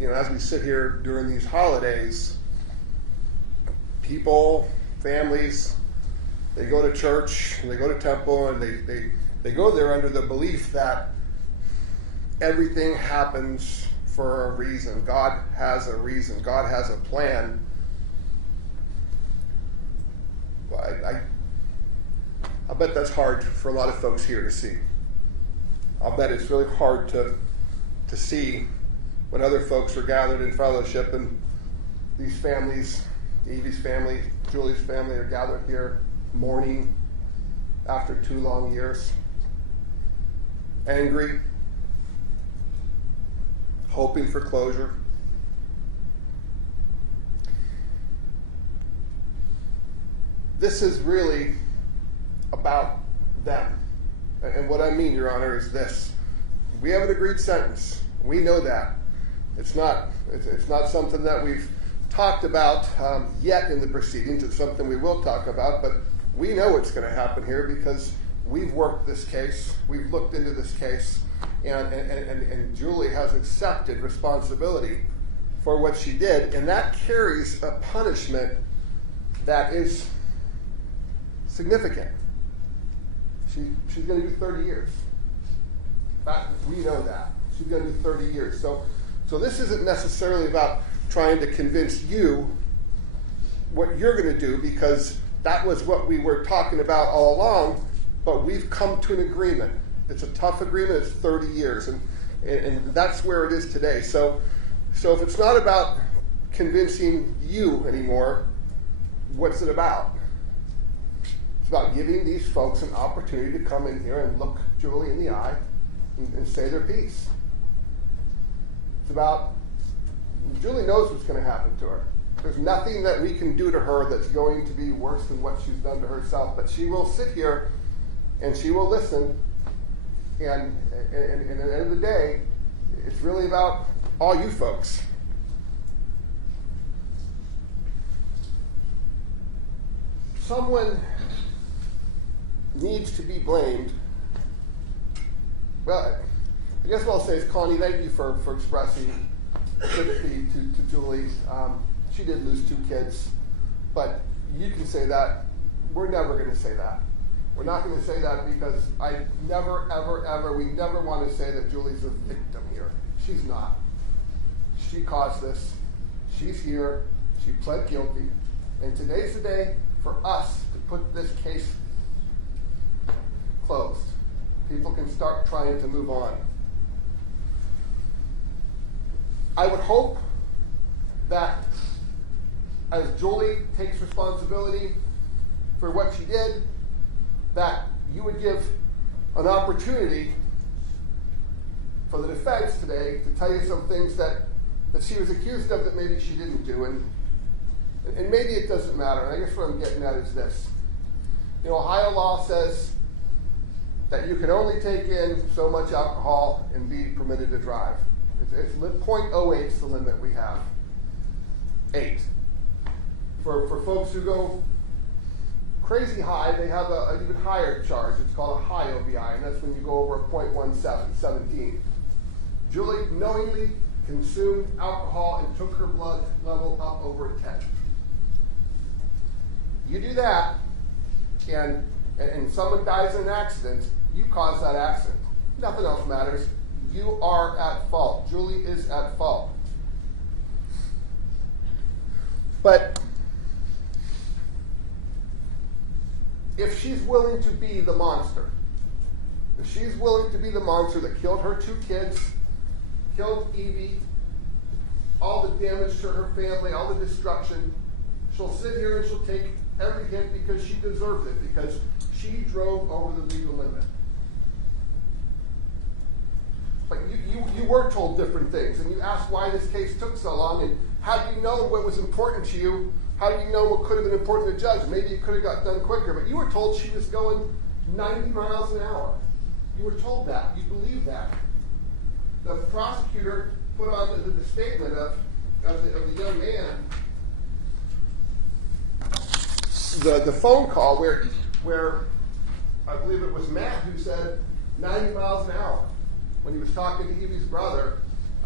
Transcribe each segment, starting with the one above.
as we sit here during these holidays, people, families, they go to church and they go to temple and they go there under the belief that everything happens for a reason. God has a reason. God has a plan. I bet that's hard for a lot of folks here to see. I'll bet it's really hard to see when other folks are gathered in fellowship and these families, Evie's family, Julie's family, are gathered here mourning after 2 long years, angry, hoping for closure. This is really about them. And what I mean, Your Honor, is this. We have an agreed sentence. We know that. It's not something that we've talked about yet in the proceedings. It's something we will talk about, but we know what's going to happen here because we've worked this case. We've looked into this case, and Julie has accepted responsibility for what she did, and that carries a punishment that is significant. She's going to do 30 years. We know that. She's going to do 30 years. So this isn't necessarily about trying to convince you what you're going to do, because that was what we were talking about all along, but we've come to an agreement. It's a tough agreement. It's 30 years, and that's where it is today. So if it's not about convincing you anymore, what's it about? It's about giving these folks an opportunity to come in here and look Julie in the eye and say their piece. It's about, Julie knows what's going to happen to her. There's nothing that we can do to her that's going to be worse than what she's done to herself. But she will sit here and she will listen. And at the end of the day, it's really about all you folks. Someone needs to be blamed. Well, I guess what I'll say is, Connie, thank you for expressing sympathy to Julie. She did lose 2 kids, but you can say that. We're never going to say that. We're not going to say that because I never, ever, ever, we never want to say that Julie's a victim here. She's not. She caused this. She's here. She pled guilty. And today's the day for us to put this case closed. People can start trying to move on. I would hope that as Julie takes responsibility for what she did, that you would give an opportunity for the defense today to tell you some things that she was accused of that maybe she didn't do. And maybe it doesn't matter. And I guess what I'm getting at is this. Ohio law says that you can only take in so much alcohol and be permitted to drive. It's 0.08 is the limit we have. 8. For folks who go crazy high, they have an even higher charge. It's called a high OBI, and that's when you go over a 0.17, 17. Julie knowingly consumed alcohol and took her blood level up over a 10. You do that, and someone dies in an accident, you caused that accident. Nothing else matters. You are at fault. Julie is at fault. But if she's willing to be the monster, if she's willing to be the monster that killed her 2 kids, killed Evie, all the damage to her family, all the destruction, she'll sit here and she'll take every hit because she deserves it, because she drove over the legal limit. But you were told different things, and you asked why this case took so long, and how do you know what was important to you? How do you know what could have been important to the judge? Maybe it could have got done quicker, but you were told she was going 90 miles an hour. You were told that. You believed that. The prosecutor put on the statement of the young man, the phone call where I believe it was Matt who said 90 miles an hour when he was talking to Evie's brother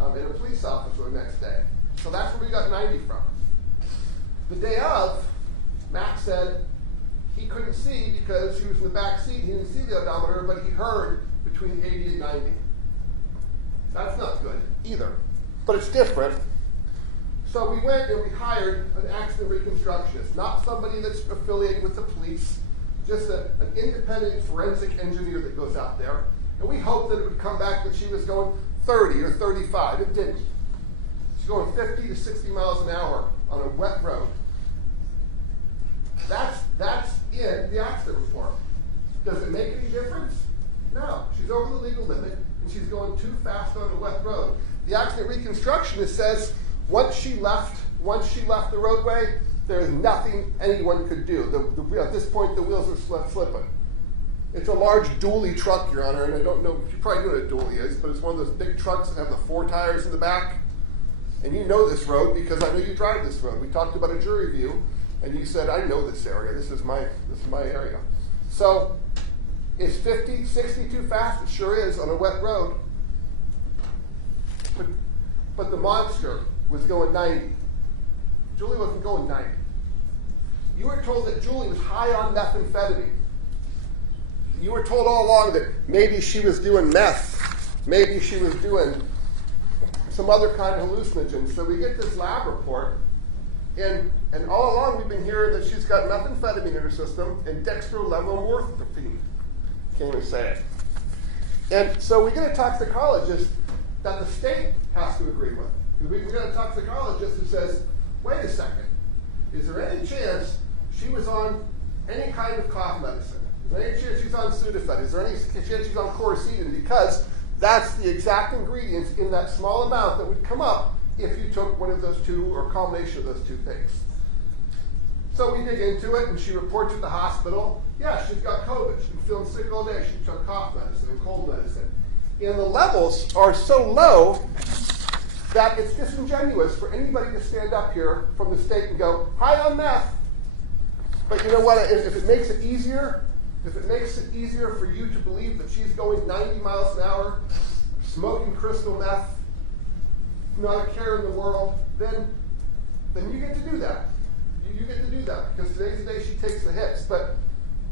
and a police officer the next day. So that's where we got 90 from. The day of, Max said he couldn't see because he was in the back seat. He didn't see the odometer, but he heard between 80 and 90. That's not good either, but it's different. So we went and we hired an accident reconstructionist, not somebody that's affiliated with the police, just an independent forensic engineer that goes out there. And we hoped that it would come back that she was going 30 or 35. It didn't. She's going 50 to 60 miles an hour on a wet road. That's in the accident report. Does it make any difference? No. She's over the legal limit, and she's going too fast on a wet road. The accident reconstructionist says once she left the roadway, there's nothing anyone could do. At this point, the wheels are slipping. It's a large dually truck, Your Honor, and I don't know, you probably know what a dually is, but it's one of those big trucks that have the 4 tires in the back. And you know this road because I know you drive this road. We talked about a jury view, and you said, I know this area. This is my area. So is 50, 60 too fast? It sure is on a wet road. But the monster was going 90. Julie wasn't going 90. You were told that Julie was high on methamphetamine. You were told all along that maybe she was doing meth. Maybe she was doing some other kind of hallucinogen. So we get this lab report, and all along we've been hearing that she's got methamphetamine in her system and dextromethorphan. Can't even say it. And so we get a toxicologist that the state has to agree with. Because we got a toxicologist who says, wait a second, is there any chance she was on any kind of cough medicine? Is there any chance she's on Sudafed? Is there any chance she's on Coricidin? Because that's the exact ingredients in that small amount that would come up if you took one of those two or a combination of those two things. So we dig into it, and she reports at the hospital, yeah, she's got COVID. She's been feeling sick all day. She took cough medicine and cold medicine. And the levels are so low that it's disingenuous for anybody to stand up here from the state and go, high on meth. But you know what? If it makes it easier for you to believe that she's going 90 miles an hour, smoking crystal meth, not a care in the world, then you get to do that. You get to do that because today's the day she takes the hits. But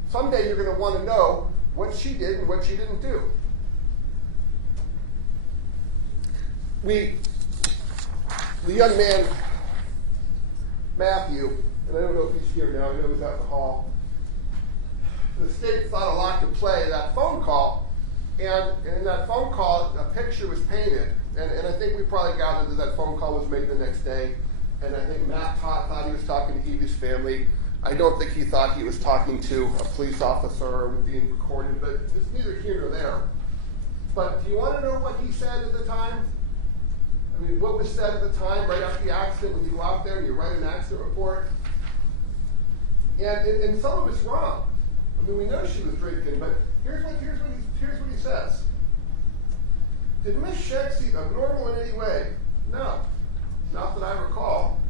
someday you're going to want to know what she did and what she didn't do. The young man, Matthew, and I don't know if he's here now, I know he's out in the hall. The state thought a lot to play that phone call, and in that phone call, a picture was painted. And I think we probably gathered that phone call was made the next day. And I think Matt thought he was talking to Evie's family. I don't think he thought he was talking to a police officer or being recorded, but it's neither here nor there. But do you want to know what he said at the time? I mean, what was said at the time, right after the accident, when you go out there and you write an accident report? And some of it's wrong. I mean, we know she was drinking, but here's what he says. Did Miss Shedd seem abnormal in any way? No, not that I recall.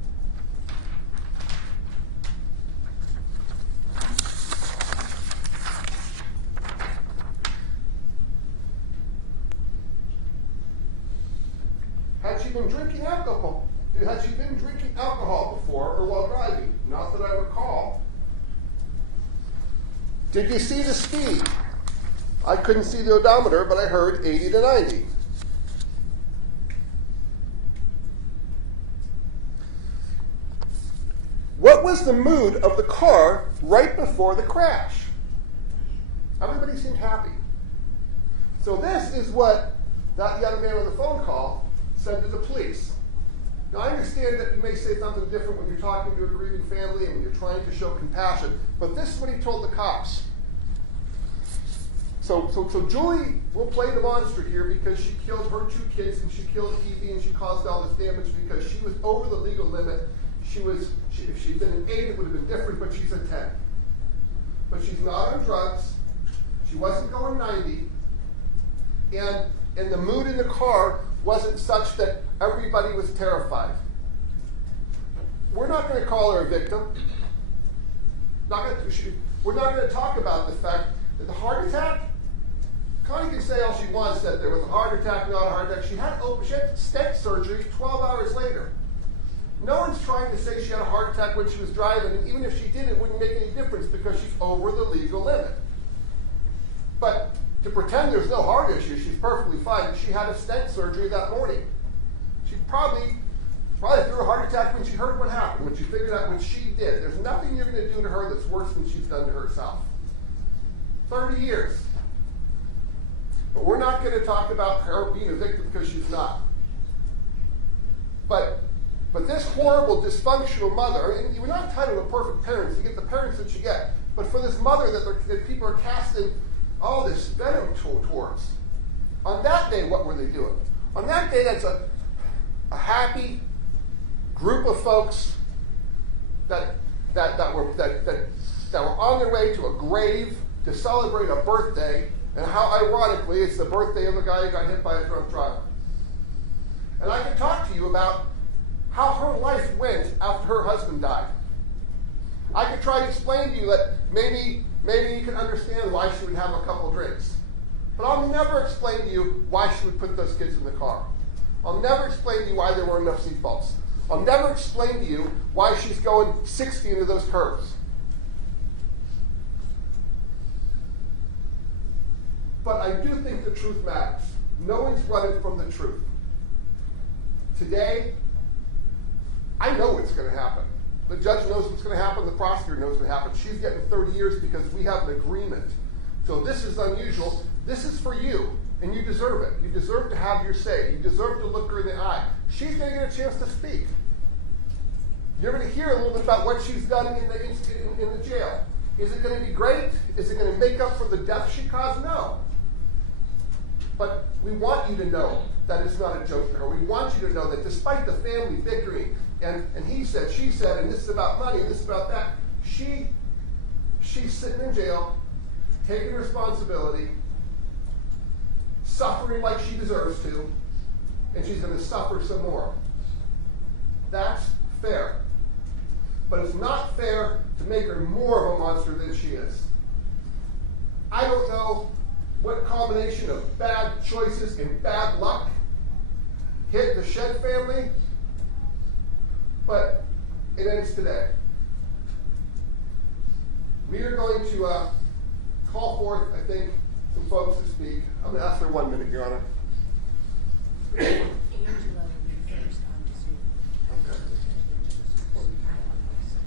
Had she been drinking alcohol? Had she been drinking alcohol before or while driving? Not that I recall. Did you see the speed? I couldn't see the odometer, but I heard 80 to 90. What was the mood of the car right before the crash? Everybody seemed happy. So this is what that young man on the phone call said to the police. Now, I understand that you may say something different when you're talking to a grieving family and when you're trying to show compassion, but this is what he told the cops. So Julie will play the monster here because she killed her 2 kids and she killed Evie and she caused all this damage because she was over the legal limit. If she'd been an 8, it would have been different, but she's a 10. But she's not on drugs. She wasn't going 90. And the mood in the car wasn't such that everybody was terrified. We're not going to call her a victim. We're not going to talk about the fact that the heart attack Connie can say all she wants that there was a heart attack, not a heart attack. She had stent surgery 12 hours later. No one's trying to say she had a heart attack when she was driving, and even if she did, it wouldn't make any difference because she's over the legal limit. But to pretend there's no heart issue, she's perfectly fine. She had a stent surgery that morning. She probably threw a heart attack when she heard what happened, when she figured out what she did. There's nothing you're going to do to her that's worse than she's done to herself. 30 years. But we're not going to talk about her being a victim because she's not. But this horrible, dysfunctional mother, I mean, you're not entitled to perfect parents. You get the parents that you get. But for this mother that people are casting all this venom towards, on that day, what were they doing? On that day, that's a happy group of folks that were on their way to a grave to celebrate a birthday, and how ironically it's the birthday of a guy who got hit by a drunk driver. And I can talk to you about how her life went after her husband died. I could try to explain to you that maybe you can understand why she would have a couple drinks. But I'll never explain to you why she would put those kids in the car. I'll never explain to you why there weren't enough seatbelts. I'll never explain to you why she's going 60 into those curves. But I do think the truth matters. No one's running from the truth. Today, I know what's going to happen. The judge knows what's going to happen. The prosecutor knows what's going to happen. She's getting 30 years because we have an agreement. So this is unusual. This is for you, and you deserve it. You deserve to have your say. You deserve to look her in the eye. She's going to get a chance to speak. You're going to hear a little bit about what she's done in the jail. Is it going to be great? Is it going to make up for the death she caused? No. But we want you to know that it's not a joke to her. We want you to know that despite the family bickering, and he said, she said, and this is about money, and this is about that, she's sitting in jail, taking responsibility, suffering like she deserves to, and she's going to suffer some more. That's fair. But it's not fair to make her more of a monster than she is. I don't know what combination of bad choices and bad luck hit the Shed family, but it ends today. We are going to call forth, I think, some folks to speak. I'm going to ask for 1 minute, Your Honor. Angela will be first on to Zoom. Okay.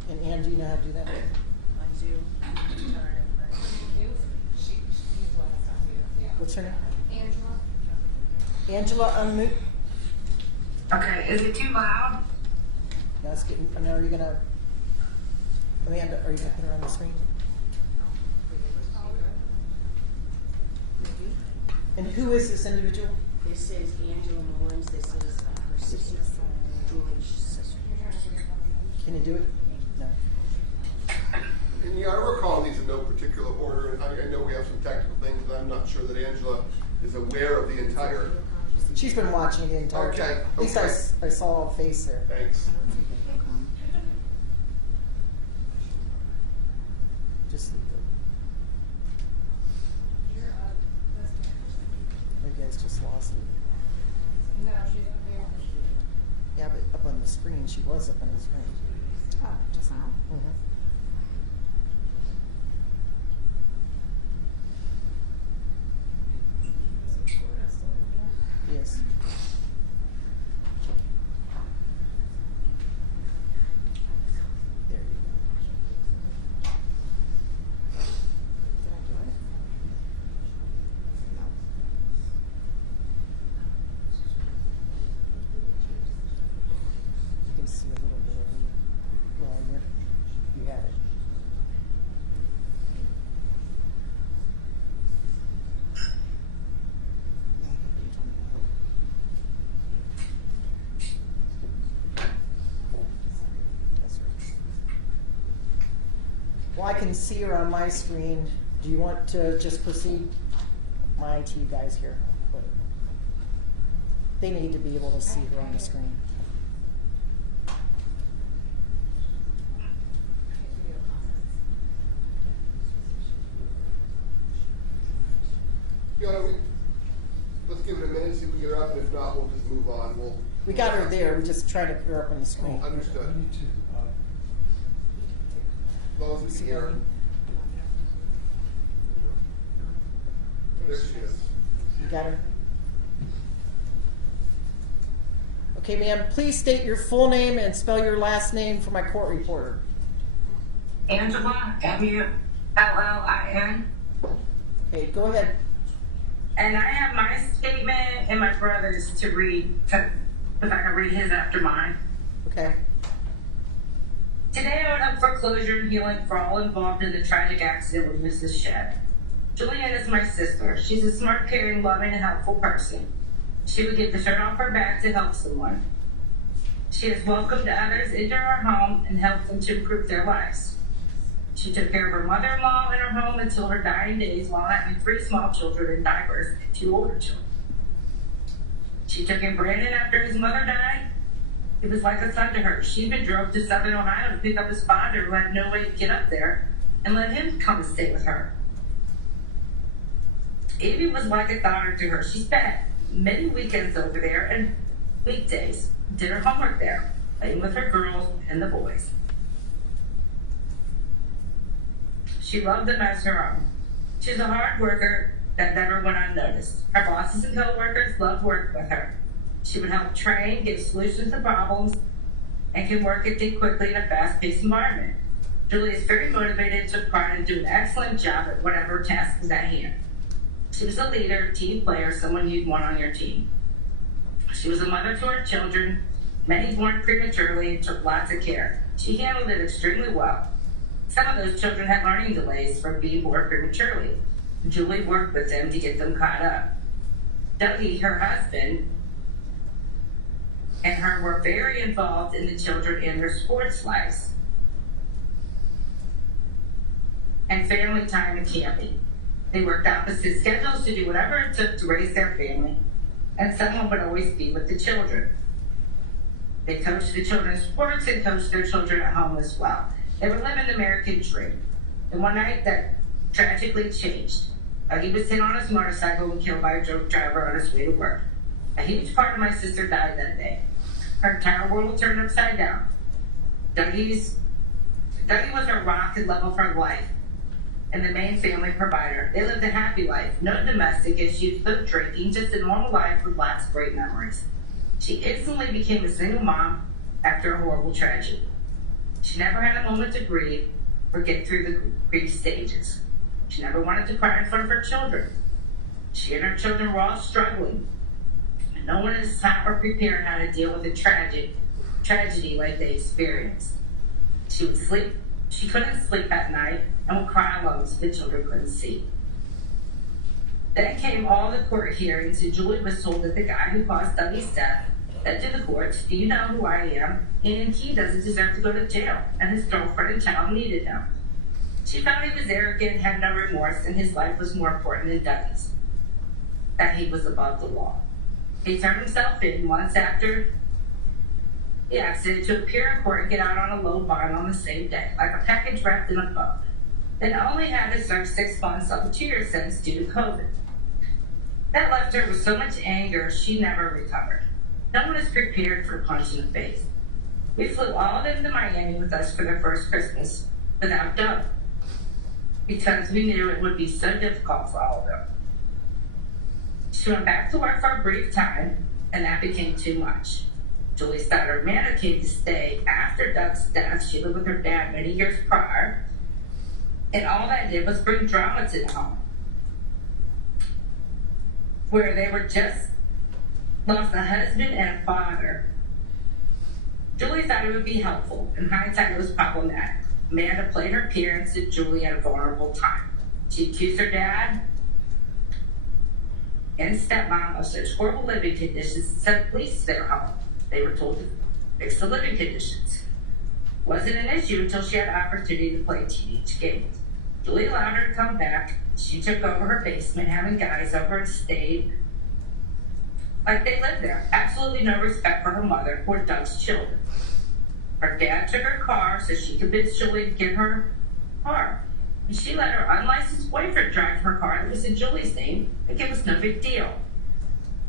And Ann, do you know how to do that? On Zoom. What's her name? Angela. Angela, unmute. Okay, is it too loud? Now it's getting, now are you gonna, Amanda, are you gonna put her on the screen? And who is this individual? This is Angela Mullins. This is her sister, Julie's sister. Can you do it? No. And yeah, we're calling these in no particular order, and I know we have some technical things, but I'm not sure that Angela is aware of the entire. She's been watching the entire Okay, time. At least okay. I saw a face there. Thanks. Just leave it. Maybe I just lost it. No, she's up here. Yeah, but up on the screen, she was up on the screen. Oh, just now? Mm-hmm. Yes. There you go. Did I do it? No. You can see a little bit of the, well, you had it. That's right. Well, I can see her on my screen. Do you want to just proceed? My IT guys here. But they need to be able to see her on the screen. Let's give it a minute, see if we get her up, and if not, we'll just move on. We got her there, we just tried to put her up on the screen. Understood. I need to, As long as we can hear her. There she is. You got her? Okay, ma'am, please state your full name and spell your last name for my court reporter. Angela, Mullin. Okay, go ahead. And I have my statement and my brother's to read, if I can read his after mine. Okay. Today I went up for closure and healing for all involved in the tragic accident with Mrs. Shedd. Julianne is my sister. She's a smart, caring, loving, and helpful person. She would give the shirt off her back to help someone. She has welcomed others into her home and helped them to improve their lives. She took care of her mother-in-law in her home until her dying days while having 3 small children in diapers and 2 older children. She took in Brandon after his mother died. He was like a son to her. She even drove to Southern Ohio to pick up his father, who had no way to get up there, and let him come and stay with her. Evie was like a daughter to her. She spent many weekends over there and weekdays, did her homework there, playing with her girls and the boys. She loved them as her own. She's a hard worker that never went unnoticed. Her bosses and co-workers loved working with her. She would help train, give solutions to problems, and can work and think quickly in a fast-paced environment. Julie is very motivated and took pride in doing an excellent job at whatever task was at hand. She was a leader, team player, someone you'd want on your team. She was a mother to her children, many born prematurely, and took lots of care. She handled it extremely well. Some of those children had learning delays from being born prematurely. Julie worked with them to get them caught up. Dougie, her husband, and her were very involved in the children in their sports lives and family time and camping. They worked opposite schedules to do whatever it took to raise their family, and someone would always be with the children. They coached the children's sports and coached their children at home as well. They were living the American dream. And one night that tragically changed. He was hit on his motorcycle and killed by a drunk driver on his way to work. A huge part of my sister died that day. Her entire world turned upside down. Dougie was her rock and love of her life, and the main family provider. They lived a happy life, no domestic issues, no drinking, just a normal life with lots of great memories. She instantly became a single mom after a horrible tragedy. She never had a moment to grieve or get through the grief stages. She never wanted to cry in front of her children. She and her children were all struggling, and no one is taught or prepared how to deal with a tragedy like they experienced. She couldn't sleep at night and would cry alone so the children couldn't see. Then came all the court hearings, and Julie was told that the guy who caused Dougie's death said to the courts, "Do you know who I am? And he doesn't deserve to go to jail." And his girlfriend and child needed him. She found he was arrogant, had no remorse, and his life was more important than Dougie's. That he was above the law. He turned himself in months after the accident to appear in court and get out on a low bond on the same day, like a package wrapped in a bow. Then only had to serve 6 months of a 2-year sentence due to COVID. That left her with so much anger she never recovered. No one is prepared for a punch in the face. We flew all of them to Miami with us for their first Christmas without Doug, because we knew it would be so difficult for all of them. She went back to work for a brief time, and that became too much. Julie's daughter Amanda came to stay after Doug's death. She lived with her dad many years prior, and all that did was bring drama to the home, where they were just lost a husband and a father. Julie thought it would be helpful. In hindsight, it was problematic. Amanda played her parents and Julie at a vulnerable time. She accused her dad and stepmom of such horrible living conditions and sent police to their home. They were told to fix the living conditions. Wasn't an issue until she had the opportunity to play teenage games. Julie allowed her to come back. She took over her basement, having guys over and stayed like they lived there. Absolutely no respect for her mother or Doug's children. Her dad took her car so she convinced Julie to give her car. And she let her unlicensed boyfriend drive her car that was in Julie's name, like it was no big deal.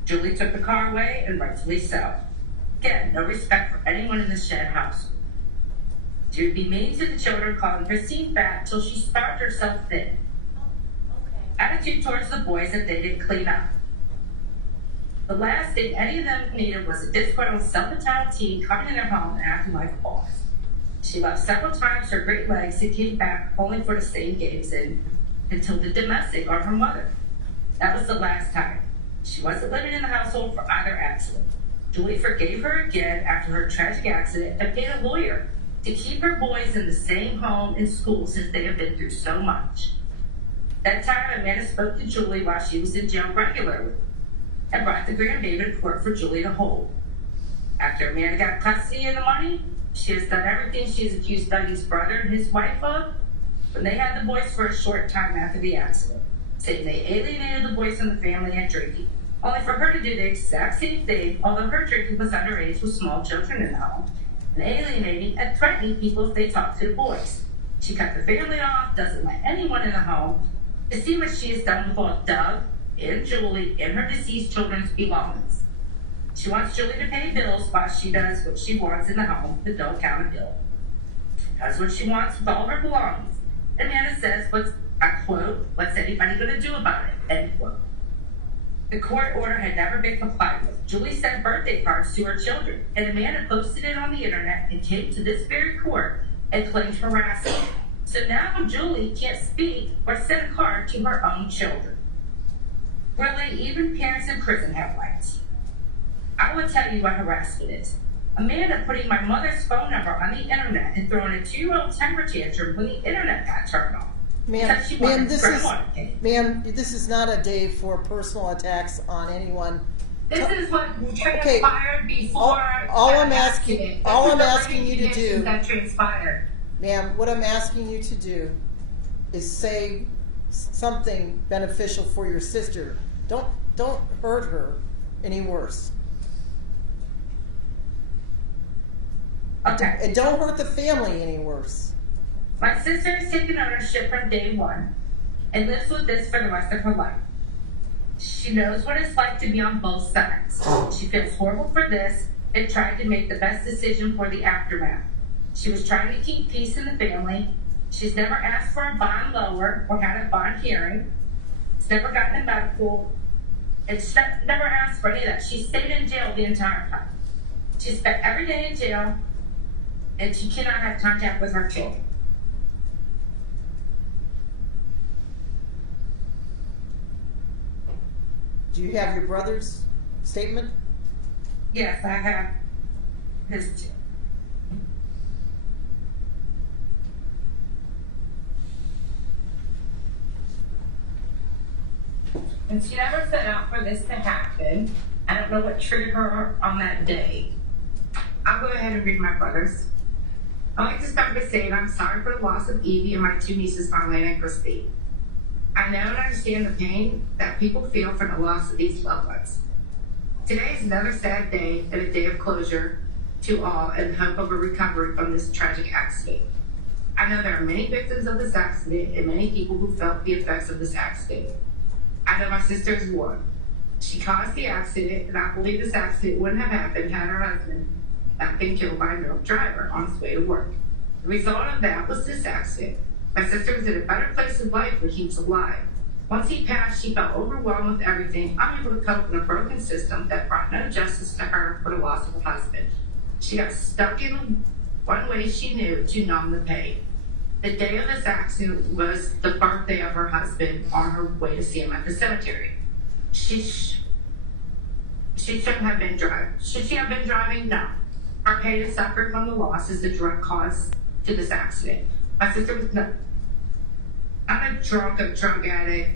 Julie took the car away, and rightfully so. Again, no respect for anyone in the Shed house. She would be mean to the children, calling Christine fat till she starved herself thin. Attitude towards the boys that they didn't clean up. The last thing any of them needed was a disgruntled, self-entitled teen coming in their home and acting like a boss. She left several times her great legs and came back only for the same games until the domestic or her mother. That was the last time. She wasn't living in the household for either accident. Julie forgave her again after her tragic accident and paid a lawyer to keep her boys in the same home and school since they have been through so much. That time, Amanda spoke to Julie while she was in jail regularly and brought the grandbaby to court for Julie to hold. After Amanda got custody and the money, she has done everything she has accused Dougie's brother and his wife of when they had the boys for a short time after the accident, saying they alienated the boys from the family and drinking, only for her to do the exact same thing, although her drinking was underage with small children in the home, and alienating and threatening people if they talked to the boys. She cut the family off, doesn't let anyone in the home, to see what she has done with both Doug and Julie and her deceased children's belongings. She wants Julie to pay bills while she does what she wants in the home, but don't count a bill. Does what she wants with all her belongings. Amanda says, I quote, what's anybody going to do about it, end quote. The court order had never been complied with. Julie sent birthday cards to her children, and Amanda posted it on the internet and came to this very court and claimed harassment. So now Julie can't speak or send a card to her own children. Really, even parents in prison have rights. I will tell you what harassment is. Amanda putting my mother's phone number on the internet and throwing a 2-year-old temper tantrum when the internet got turned off. Ma'am, this is not a day for personal attacks on anyone. This is what transpired before. All I'm asking you to do, that transpired. ma'am, what I'm asking you to do is say something beneficial for your sister. Don't hurt her any worse. Okay. And don't hurt the family any worse. My sister has taken ownership from day one and lives with this for the rest of her life. She knows what it's like to be on both sides. She feels horrible for this and tried to make the best decision for the aftermath. She was trying to keep peace in the family. She's never asked for a bond lower or had a bond hearing. She's never gotten a medical. It's never asked for any of that. She stayed in jail the entire time. She spent every day in jail, and she cannot have contact with her children. Do you have your brother's statement? Yes, I have his too. And she never set out for this to happen. I don't know what triggered her on that day. I'll go ahead and read my brother's. I'd like to start by saying I'm sorry for the loss of Evie and my two nieces, Marlene and Christine. I know and understand the pain that people feel for the loss of these loved ones. Today is another sad day and a day of closure to all in the hope of a recovery from this tragic accident. I know there are many victims of this accident and many people who felt the effects of this accident. I know my sister is one. She caused the accident, and I believe this accident wouldn't have happened had her husband not been killed by a drunk driver on his way to work. The result of that was this accident. My sister was in a better place in life when he was alive. Once he passed, she felt overwhelmed with everything, unable to cope in a broken system that brought no justice to her for the loss of a husband. She got stuck in one way she knew to numb the pain. The day of this accident was the birthday of her husband on her way to see him at the cemetery. She shouldn't have been driving. Should she have been driving? No. Her pain and suffering from the loss is the direct cause to this accident. My sister was not a drunk addict,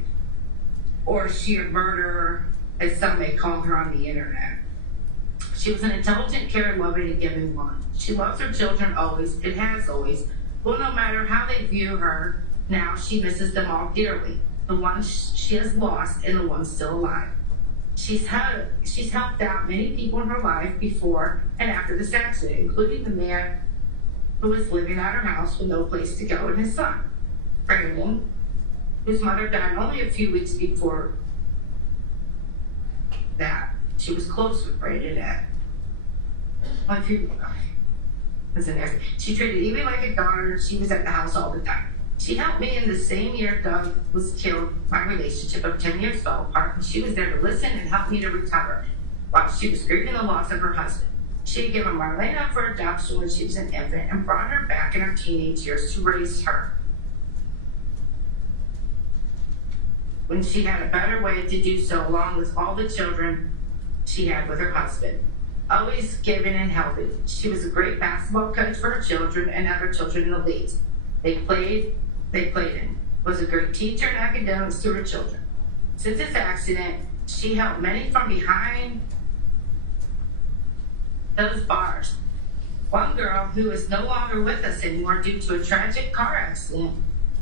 or is she a murderer, as some may call her on the internet. She was an intelligent, caring, loving, and giving woman. She loves her children always, and has always. Well, no matter how they view her now, she misses them all dearly. The ones she has lost and the ones still alive. She's helped out many people in her life before and after this accident, including the man who was living at her house with no place to go and his son. Ravenna, whose mother died only a few weeks before that. She was close with Ravenna. Only a few was in there. She treated Evie like a daughter. She was at the house all the time. She helped me in the same year Doug was killed. My relationship of 10 years fell apart, and she was there to listen and help me to recover while she was grieving the loss of her husband. She had given Marlene up for adoption when she was an infant and brought her back in her teenage years to raise her. When she had a better way to do so, along with all the children she had with her husband. Always giving and helping. She was a great basketball coach for her children and other children in the leagues they played in. Was a great teacher and academics to her children. Since this accident, she helped many from behind those bars. One girl who is no longer with us anymore due to a tragic car accident,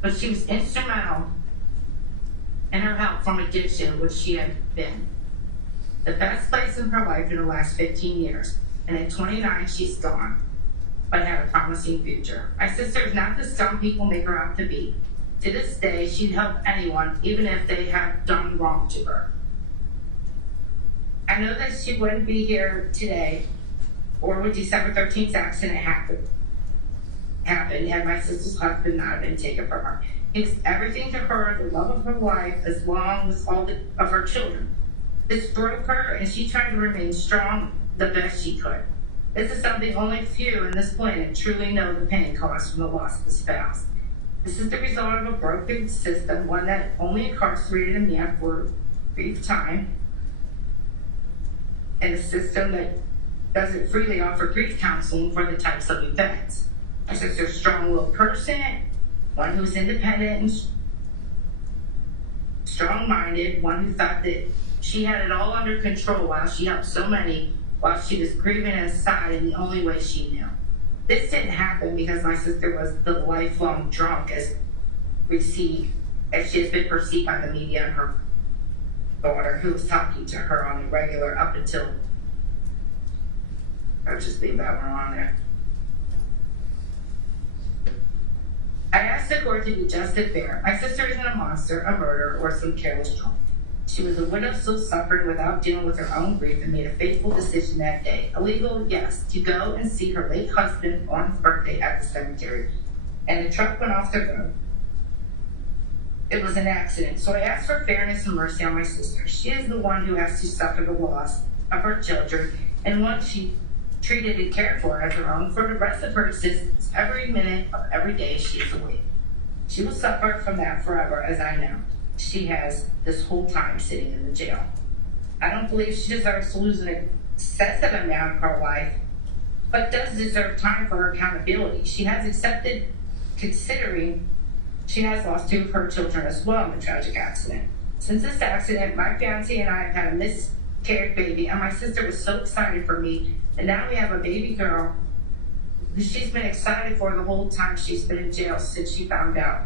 but she was instrumental in her help from addiction, which she had been. The best place in her life in the last 15 years. And at 29, she's gone, but had a promising future. My sister is not the scum people make her out to be. To this day, she'd help anyone, even if they have done wrong to her. I know that she wouldn't be here today, or when December 13th accident happened had my sister's husband not been taken from her. He was everything to her, the love of her life, as long as all of her children. This broke her, and she tried to remain strong the best she could. This is something only few on this planet truly know the pain caused from the loss of a spouse. This is the result of a broken system, one that only incarcerated a man for a brief time, and a system that doesn't freely offer grief counseling for the types of events. My sister's a strong-willed person, one who's independent and strong-minded, one who thought that she had it all under control while she helped so many while she was grieving inside in the only way she knew. This didn't happen because my sister was the lifelong drunk as she has been perceived by the media and her daughter, who was talking to her on a regular up until I was just being that one on there. I asked the court to be just and fair. My sister isn't a monster, a murderer, or some careless drunk. She was a widow still suffering without dealing with her own grief and made a fateful decision that day. Illegal, yes, to go and see her late husband on his birthday at the cemetery. And the truck went off the road. It was an accident, so I asked for fairness and mercy on my sister. She is the one who has to suffer the loss of her children, and one she treated and cared for as her own for the rest of her existence, every minute of every day she is awake. She will suffer from that forever, as I know. She has this whole time sitting in the jail. I don't believe she deserves to lose an excessive amount of her life, but does deserve time for her accountability. She has accepted, considering she has lost 2 of her children as well in the tragic accident. Since this accident, my fiance and I have had a miscarried baby, and my sister was so excited for me, and now we have a baby girl who she's been excited for the whole time she's been in jail since she found out.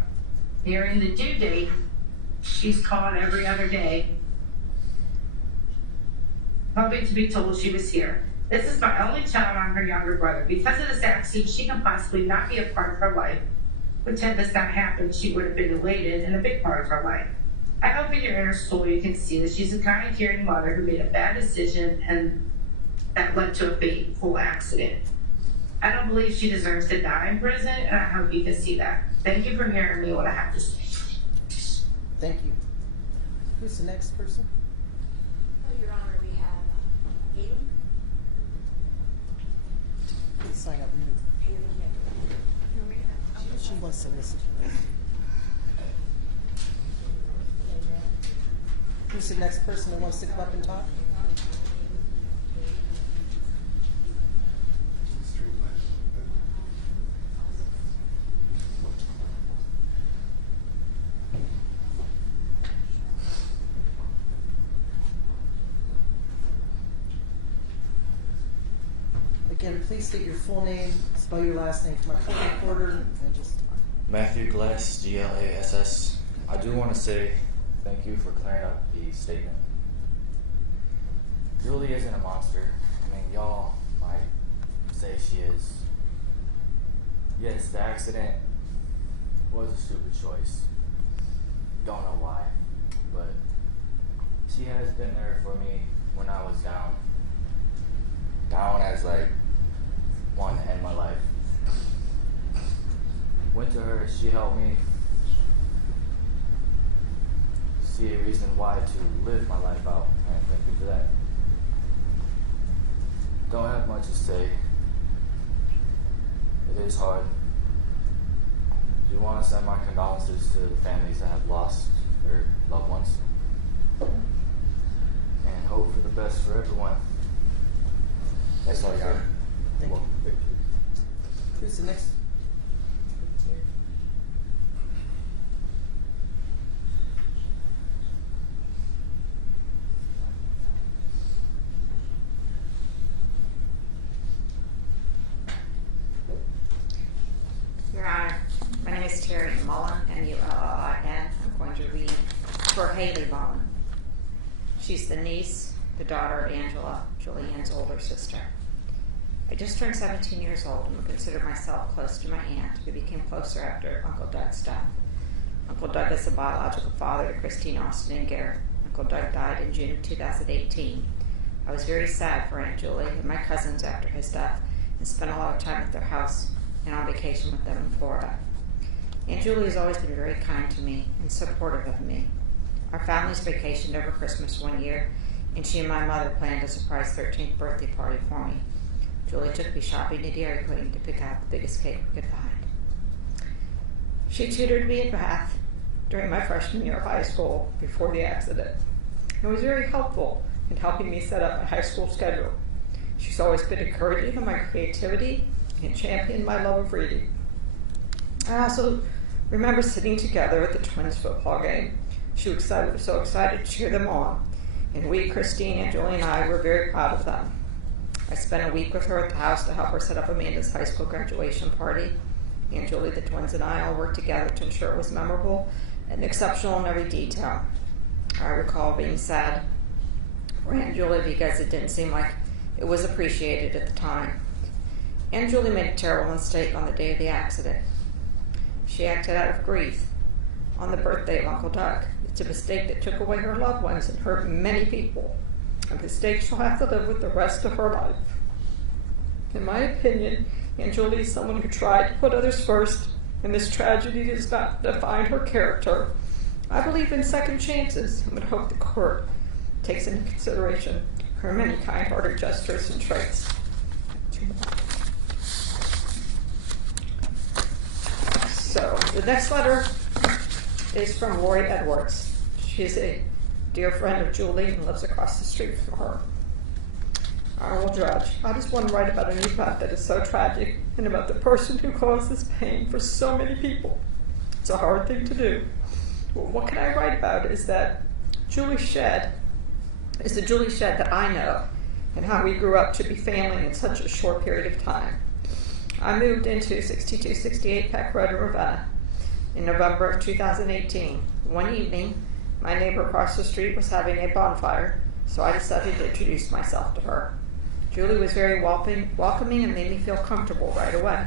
Nearing the due date, she's called every other day, hoping to be told she was here. This is my only child. I'm her younger brother. Because of this accident, she can possibly not be a part of her life. Which had this not happened, she would have been elated and a big part of her life. I hope in your inner soul you can see that she's a kind and caring mother who made a bad decision and that led to a fateful accident. I don't believe she deserves to die in prison, and I hope you can see that. Thank you for hearing me what I have to say. Thank you. Who's the next person? Oh, Your Honor, we have Haley. Please sign up. She wants to listen to us. Who's the next person that wants to come up and talk? Again, please state your full name, spell your last name for my court reporter, and just... Matthew Glass, Glass. I do want to say thank you for clearing up the statement. Julie isn't a monster. I mean, y'all might say she is. Yes, the accident was a stupid choice. Don't know why, but she has been there for me when I was down. Down as like wanting to end my life. Went to her, she helped me see a reason why to live my life out, and thank you for that. Don't have much to say. It is hard. Do you want to send my condolences to the families that have lost their loved ones? And hope for the best for everyone. That's all I got. Thank you. Who's the next? Your Honor, my name is Terry Mullen, M-U-L-L-I-N. I'm going to read for Haley Mullen. She's the niece, the daughter of Angela, Julianne's older sister. I just turned 17 years old and would consider myself close to my aunt, who became closer after Uncle Doug's death. Uncle Doug is the biological father to Christine, Austin, and Garrett. Uncle Doug died in June of 2018. I was very sad for Aunt Julie and my cousins after his death and spent a lot of time at their house and on vacation with them in Florida. Aunt Julie has always been very kind to me and supportive of me. Our families vacationed over Christmas one year, and she and my mother planned a surprise 13th birthday party for me. Julie took me shopping to Dairy Queen to pick out the biggest cake we could find. She tutored me in math during my freshman year of high school before the accident and was very helpful in helping me set up my high school schedule. She's always been encouraging of my creativity and championed my love of reading. I also remember sitting together at the Twins football game. She was so excited to cheer them on, and we, Christine, Aunt Julie, and I were very proud of them. I spent a week with her at the house to help her set up Amanda's high school graduation party. Aunt Julie, the twins, and I all worked together to ensure it was memorable and exceptional in every detail. I recall being sad for Aunt Julie because it didn't seem like it was appreciated at the time. Aunt Julie made a terrible mistake on the day of the accident. She acted out of grief on the birthday of Uncle Doug. It's a mistake that took away her loved ones and hurt many people. A mistake she'll have to live with the rest of her life. In my opinion, Aunt Julie is someone who tried to put others first, and this tragedy does not define her character. I believe in second chances and would hope the court takes into consideration her many kind-hearted gestures and traits. So, the next letter is from Lori Edwards. She's a dear friend of Julie and lives across the street from her. Honorable Judge, I just want to write about an event that is so tragic and about the person who causes pain for so many people. It's a hard thing to do. Well, what can I write about is that the Julie Shed that I know and how we grew up to be family in such a short period of time. I moved into 6268 Peck Road in Ravenna in November of 2018. One evening, my neighbor across the street was having a bonfire, so I decided to introduce myself to her. Julie was very welcoming and made me feel comfortable right away.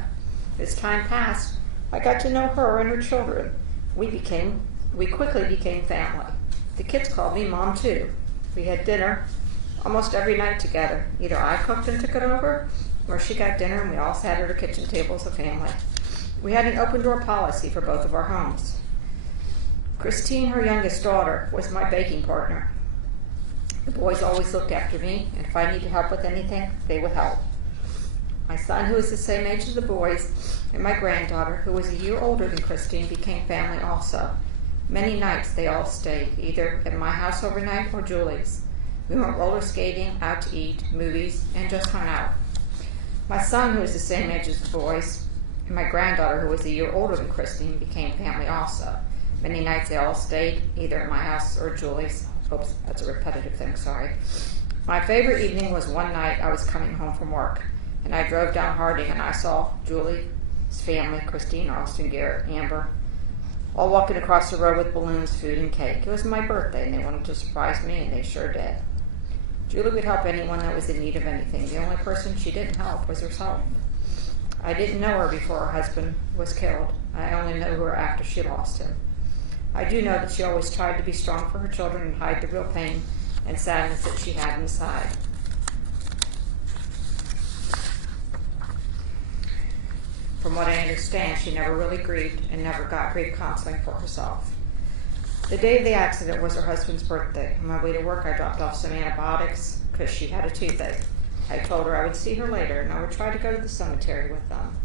As time passed, I got to know her and her children. We quickly became family. The kids called me Mom too. We had dinner almost every night together. Either I cooked and took it over, or she got dinner and we all sat at her kitchen table as a family. We had an open door policy for both of our homes. Christine, her youngest daughter, was my baking partner. The boys always looked after me, and if I needed help with anything, they would help. My son, who is the same age as the boys, and my granddaughter, who was a year older than Christine, became family also. Many nights they all stayed, either at my house overnight or Julie's. We went roller skating, out to eat, movies, and just hung out. My son, who is the same age as the boys, and my granddaughter, who was a year older than Christine, became family also. Many nights they all stayed, either at my house or Julie's. Oops, that's a repetitive thing, sorry. My favorite evening was one night I was coming home from work, and I drove down Harding, and I saw Julie's family, Christine, Austin, Garrett, Amber, all walking across the road with balloons, food, and cake. It was my birthday, and they wanted to surprise me, and they sure did. Julie would help anyone that was in need of anything. The only person she didn't help was herself. I didn't know her before her husband was killed. I only knew her after she lost him. I do know that she always tried to be strong for her children and hide the real pain and sadness that she had inside. From what I understand, she never really grieved and never got grief counseling for herself. The day of the accident was her husband's birthday. On my way to work, I dropped off some antibiotics because she had a toothache. I told her I would see her later and I would try to go to the cemetery with them.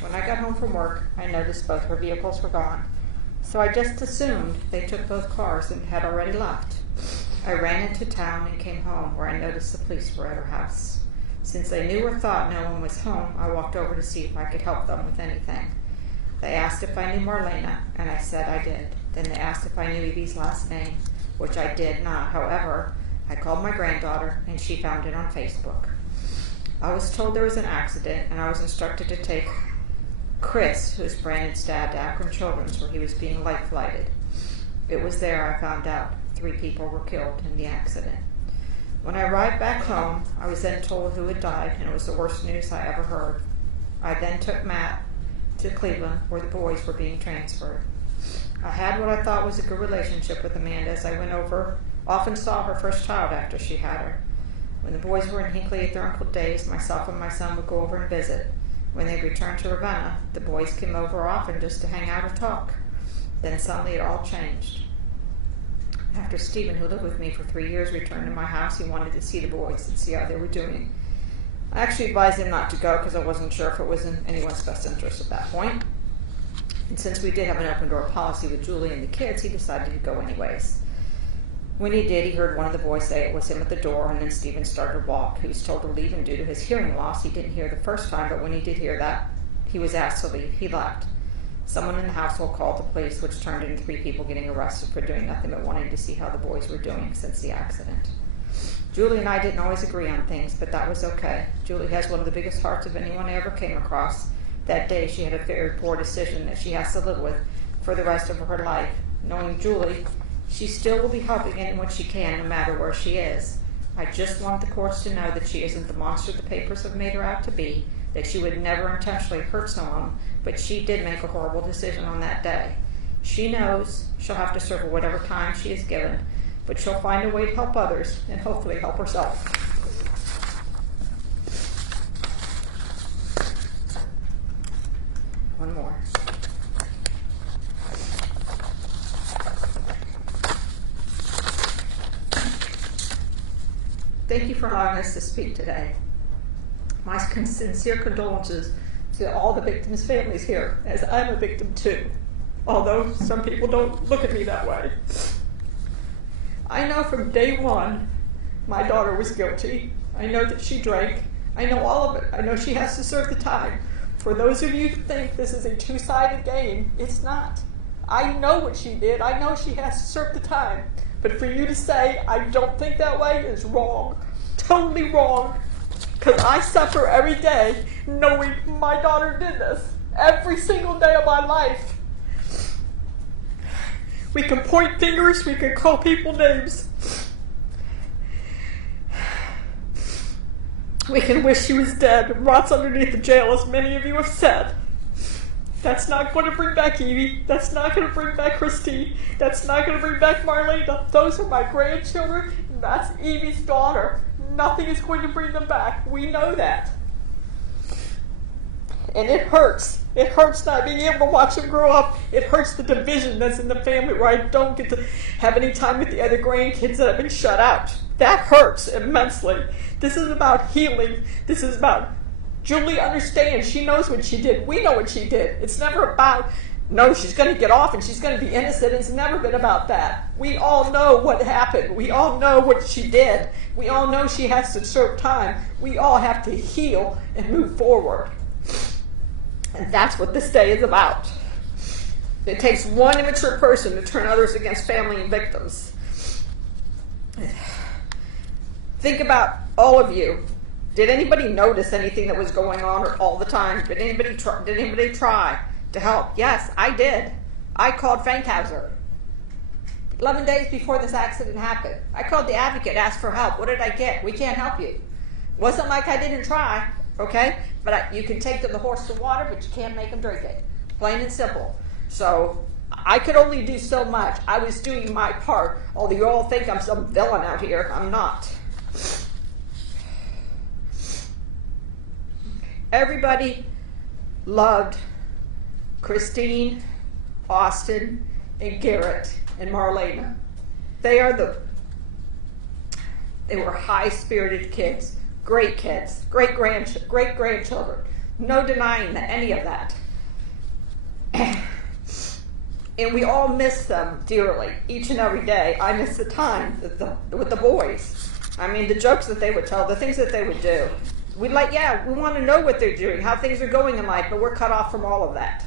When I got home from work, I noticed both her vehicles were gone. So I just assumed they took both cars and had already left. I ran into town and came home, where I noticed the police were at her house. Since I knew or thought no one was home, I walked over to see if I could help them with anything. They asked if I knew Marlena, and I said I did. Then they asked if I knew Evie's last name, which I did not. However, I called my granddaughter, and she found it on Facebook. I was told there was an accident, and I was instructed to take Chris, who is Brandon's dad, to Akron Children's, where he was being life flighted. It was there I found out 3 people were killed in the accident. When I arrived back home, I was then told who had died, and it was the worst news I ever heard. I then took Matt to Cleveland, where the boys were being transferred. I had what I thought was a good relationship with Amanda, as I went over, often saw her first child after she had her. When the boys were in Hinckley at their Uncle Dave's, myself and my son would go over and visit. When they returned to Ravenna, the boys came over often just to hang out or talk. Then suddenly it all changed. After Stephen, who lived with me for 3 years, returned to my house, he wanted to see the boys and see how they were doing. I actually advised him not to go because I wasn't sure if it was in anyone's best interest at that point. And since we did have an open door policy with Julie and the kids, he decided to go anyways. When he did, he heard one of the boys say it was him at the door, and then Stephen started to walk. He was told to leave, and due to his hearing loss, he didn't hear the first time, but when he did hear that, he was asked to leave. He left. Someone in the household called the police, which turned into 3 people getting arrested for doing nothing but wanting to see how the boys were doing since the accident. Julie and I didn't always agree on things, but that was okay. Julie has one of the biggest hearts of anyone I ever came across. That day, she had a very poor decision that she has to live with for the rest of her life. Knowing Julie, she still will be helping in what she can, no matter where she is. I just want the courts to know that she isn't the monster the papers have made her out to be, that she would never intentionally hurt someone, but she did make a horrible decision on that day. She knows she'll have to serve whatever time she is given, but she'll find a way to help others and hopefully help herself. One more. Thank you for allowing us to speak today. My sincere condolences to all the victims' families here, as I'm a victim too, although some people don't look at me that way. I know from day one my daughter was guilty. I know that she drank. I know all of it. I know she has to serve the time. For those of you who think this is a two-sided game, it's not. I know what she did. I know she has to serve the time. But for you to say, I don't think that way, is wrong. Totally wrong. Because I suffer every day knowing my daughter did this. Every single day of my life. We can point fingers, we can call people names. We can wish she was dead, rots underneath the jail, as many of you have said. That's not going to bring back Evie. That's not going to bring back Christine. That's not going to bring back Marlena. Those are my grandchildren. That's Evie's daughter. Nothing is going to bring them back. We know that. And it hurts. It hurts not being able to watch them grow up. It hurts the division that's in the family where I don't get to have any time with the other grandkids that have been shut out. That hurts immensely. This is about healing. This is about Julie understands. She knows what she did. We know what she did. It's never about, no, she's going to get off and she's going to be innocent. It's never been about that. We all know what happened. We all know what she did. We all know she has to serve time. We all have to heal and move forward. And that's what this day is about. It takes one immature person to turn others against family and victims. Think about all of you. Did anybody notice anything that was going on all the time? Did anybody try to help? Yes, I did. I called Fankhauser 11 days before this accident happened. I called the advocate, asked for help. What did I get? We can't help you. Wasn't like I didn't try. okay? But you can take the horse to water, but you can't make him drink it. Plain and simple. So I could only do so much. I was doing my part. Although you all think I'm some villain out here, I'm not. Everybody loved Christine, Austin, and Garrett, and Marlena. They were high-spirited kids, great grandchildren. No denying any of that. And we all miss them dearly, each and every day. I miss the time with the boys. I mean, the jokes that they would tell, the things that they would do. We want to know what they're doing, how things are going in life, but we're cut off from all of that.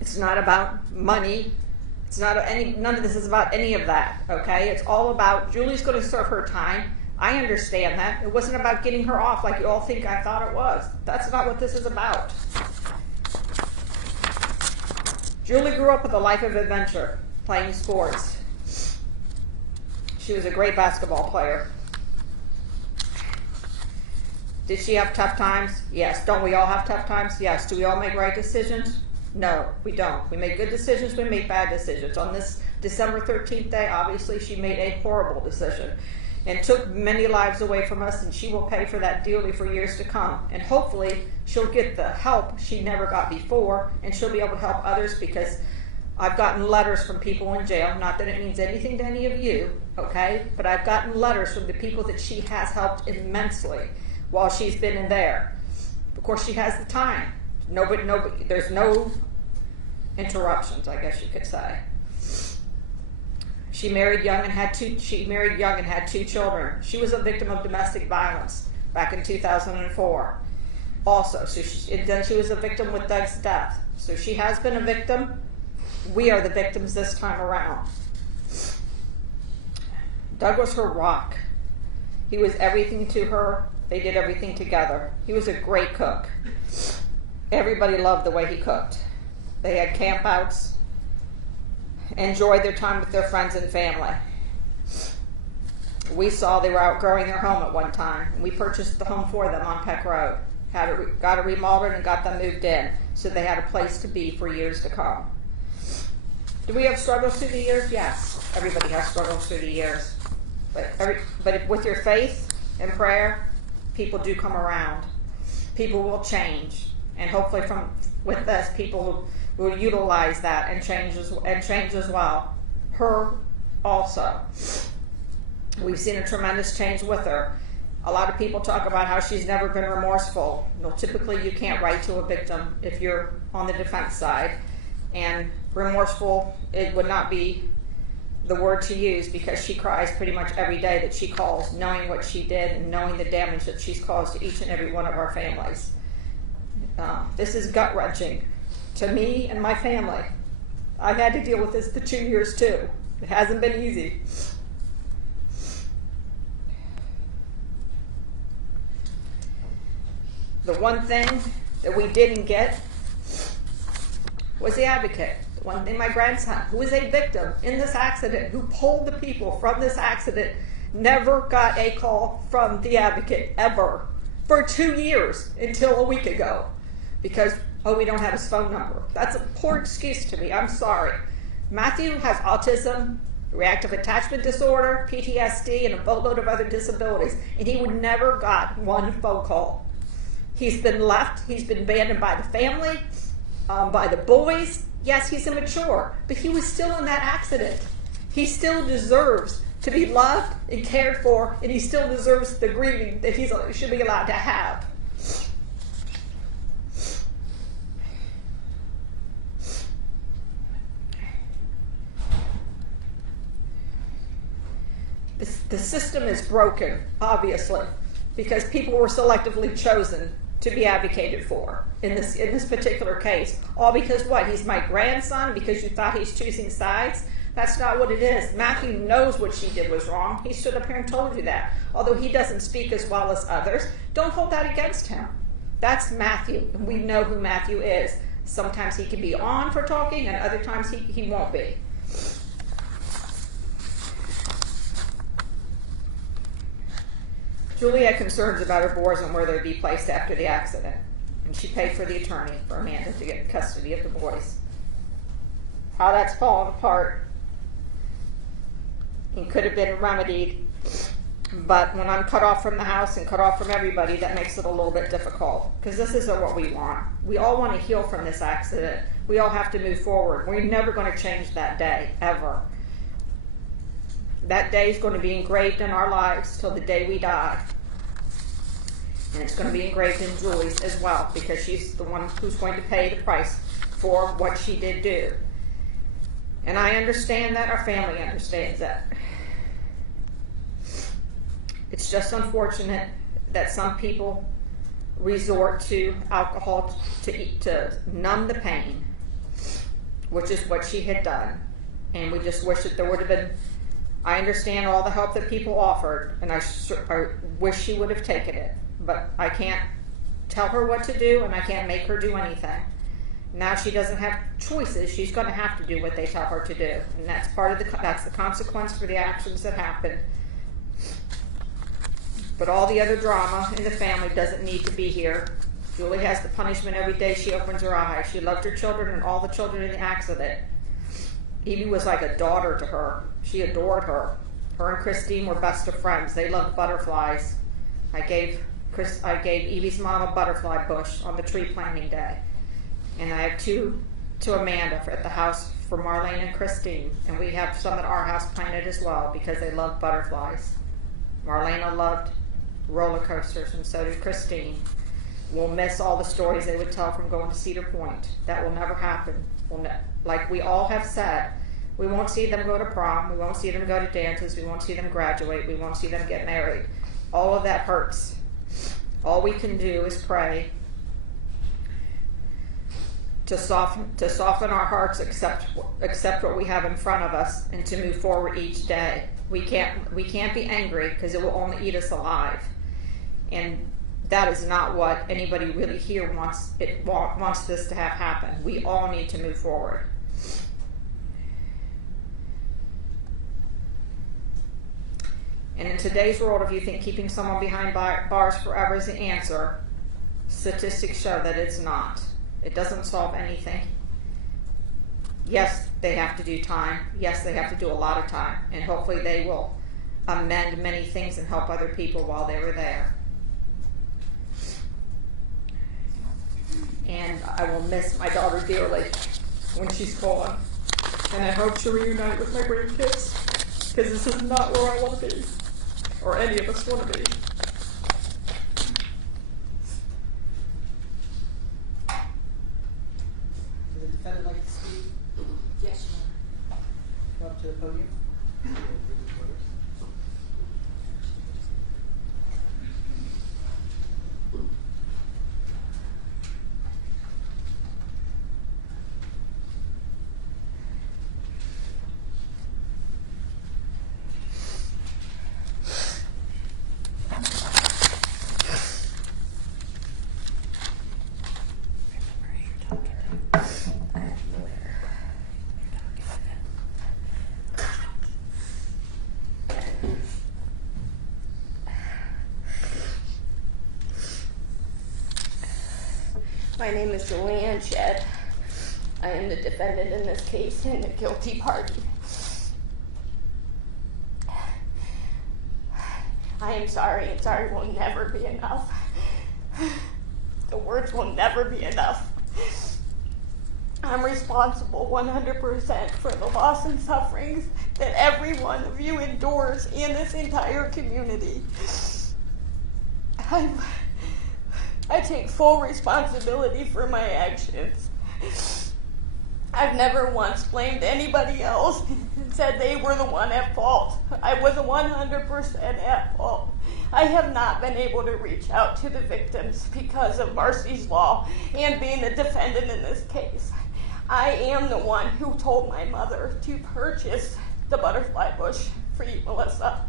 It's not about money. It's not none of this is about any of that, okay? It's all about Julie's going to serve her time. I understand that. It wasn't about getting her off like you all think I thought it was. That's not what this is about. Julie grew up with a life of adventure, playing sports. She was a great basketball player. Did she have tough times? Yes. Don't we all have tough times? Yes. Do we all make right decisions? No, we don't. We make good decisions, we make bad decisions. On this December 13th day, obviously she made a horrible decision and took many lives away from us, and she will pay for that dearly for years to come. And hopefully she'll get the help she never got before, and she'll be able to help others, because I've gotten letters from people in jail, not that it means anything to any of you, okay? But I've gotten letters from the people that she has helped immensely while she's been in there. Of course, she has the time. Nobody, there's no interruptions, I guess you could say. She married young and had two children. She was a victim of domestic violence back in 2004. Also, then she was a victim with Doug's death. So she has been a victim. We are the victims this time around. Doug was her rock. He was everything to her. They did everything together. He was a great cook. Everybody loved the way he cooked. They had campouts, enjoyed their time with their friends and family. We saw they were outgrowing their home at one time. We purchased the home for them on Peck Road. Got it remodeled and got them moved in, so they had a place to be for years to come. Do we have struggles through the years? Yes. Everybody has struggles through the years. But with your faith and prayer, people do come around. People will change. And hopefully with this, people will utilize that and change as well. Her also. We've seen a tremendous change with her. A lot of people talk about how she's never been remorseful. No, typically you can't write to a victim if you're on the defense side. And remorseful, it would not be the word to use, because she cries pretty much every day that she calls, knowing what she did and knowing the damage that she's caused to each and every one of our families. This is gut-wrenching to me and my family. I had to deal with this for 2 years too. It hasn't been easy. The one thing that we didn't get was the advocate. The one thing, my grandson, who was a victim in this accident, who pulled the people from this accident, never got a call from the advocate, ever, for 2 years until a week ago. Because, we don't have his phone number. That's a poor excuse to me. I'm sorry. Matthew has autism, reactive attachment disorder, PTSD, and a boatload of other disabilities, and he would never got one phone call. He's been left. He's been abandoned by the family, by the boys. Yes, he's immature, but he was still in that accident. He still deserves to be loved and cared for, and he still deserves the grieving that he should be allowed to have. The system is broken, obviously, because people were selectively chosen to be advocated for in this particular case. All because what? He's my grandson, because you thought he's choosing sides? That's not what it is. Matthew knows what she did was wrong. He stood up here and told you that. Although he doesn't speak as well as others, don't hold that against him. That's Matthew, and we know who Matthew is. Sometimes he can be on for talking, and other times he won't be. Julie had concerns about her boys and where they'd be placed after the accident, and she paid for the attorney for Amanda to get custody of the boys. How that's fallen apart and could have been remedied, but when I'm cut off from the house and cut off from everybody, that makes it a little bit difficult, because this isn't what we want. We all want to heal from this accident. We all have to move forward. We're never going to change that day, ever. That day is going to be engraved in our lives till the day we die. And it's going to be engraved in Julie's as well, because she's the one who's going to pay the price for what she did do. And I understand that, our family understands that. It's just unfortunate that some people resort to alcohol to numb the pain, which is what she had done. And we just wish that there would have been, I understand all the help that people offered, and I wish she would have taken it. But I can't tell her what to do, and I can't make her do anything. Now she doesn't have choices. She's going to have to do what they tell her to do, and that's that's the consequence for the actions that happened. But all the other drama in the family doesn't need to be here. Julie has the punishment every day she opens her eyes. She loved her children and all the children in the accident. Evie was like a daughter to her. She adored her. Her and Christine were best of friends. They loved butterflies. I gave Evie's mom a butterfly bush on the tree planting day. And I have two to Amanda at the house for Marlene and Christine. And we have some at our house planted as well because they love butterflies. Marlena loved roller coasters, and so did Christine. We'll miss all the stories they would tell from going to Cedar Point. That will never happen. Like we all have said, we won't see them go to prom. We won't see them go to dances. We won't see them graduate. We won't see them get married. All of that hurts. All we can do is pray to soften our hearts, accept what we have in front of us, and to move forward each day. We can't be angry because it will only eat us alive, and that is not what anybody really here wants this to have happen. We all need to move forward. And in today's world, if you think keeping someone behind bars forever is the answer, statistics show that it's not. It doesn't solve anything. Yes, they have to do time. Yes, they have to do a lot of time. And hopefully they will amend many things and help other people while they were there. And I will miss my daughter dearly when she's gone. And I hope to reunite with my grandkids, because this is not where I want to be, or any of us want to be. Does the defendant like to speak? Yes, Come up to the podium. My name is Joanne Shedd. I am the defendant in this case and the guilty party. I am sorry, and sorry will never be enough. The words will never be enough. I'm responsible 100% for the loss and sufferings that every one of you endures in this entire community. I take full responsibility for my actions. I've never once blamed anybody else and said they were the one at fault. I was 100% at fault. I have not been able to reach out to the victims because of Marcy's Law and being the defendant in this case. I am the one who told my mother to purchase the butterfly bush for you, Melissa,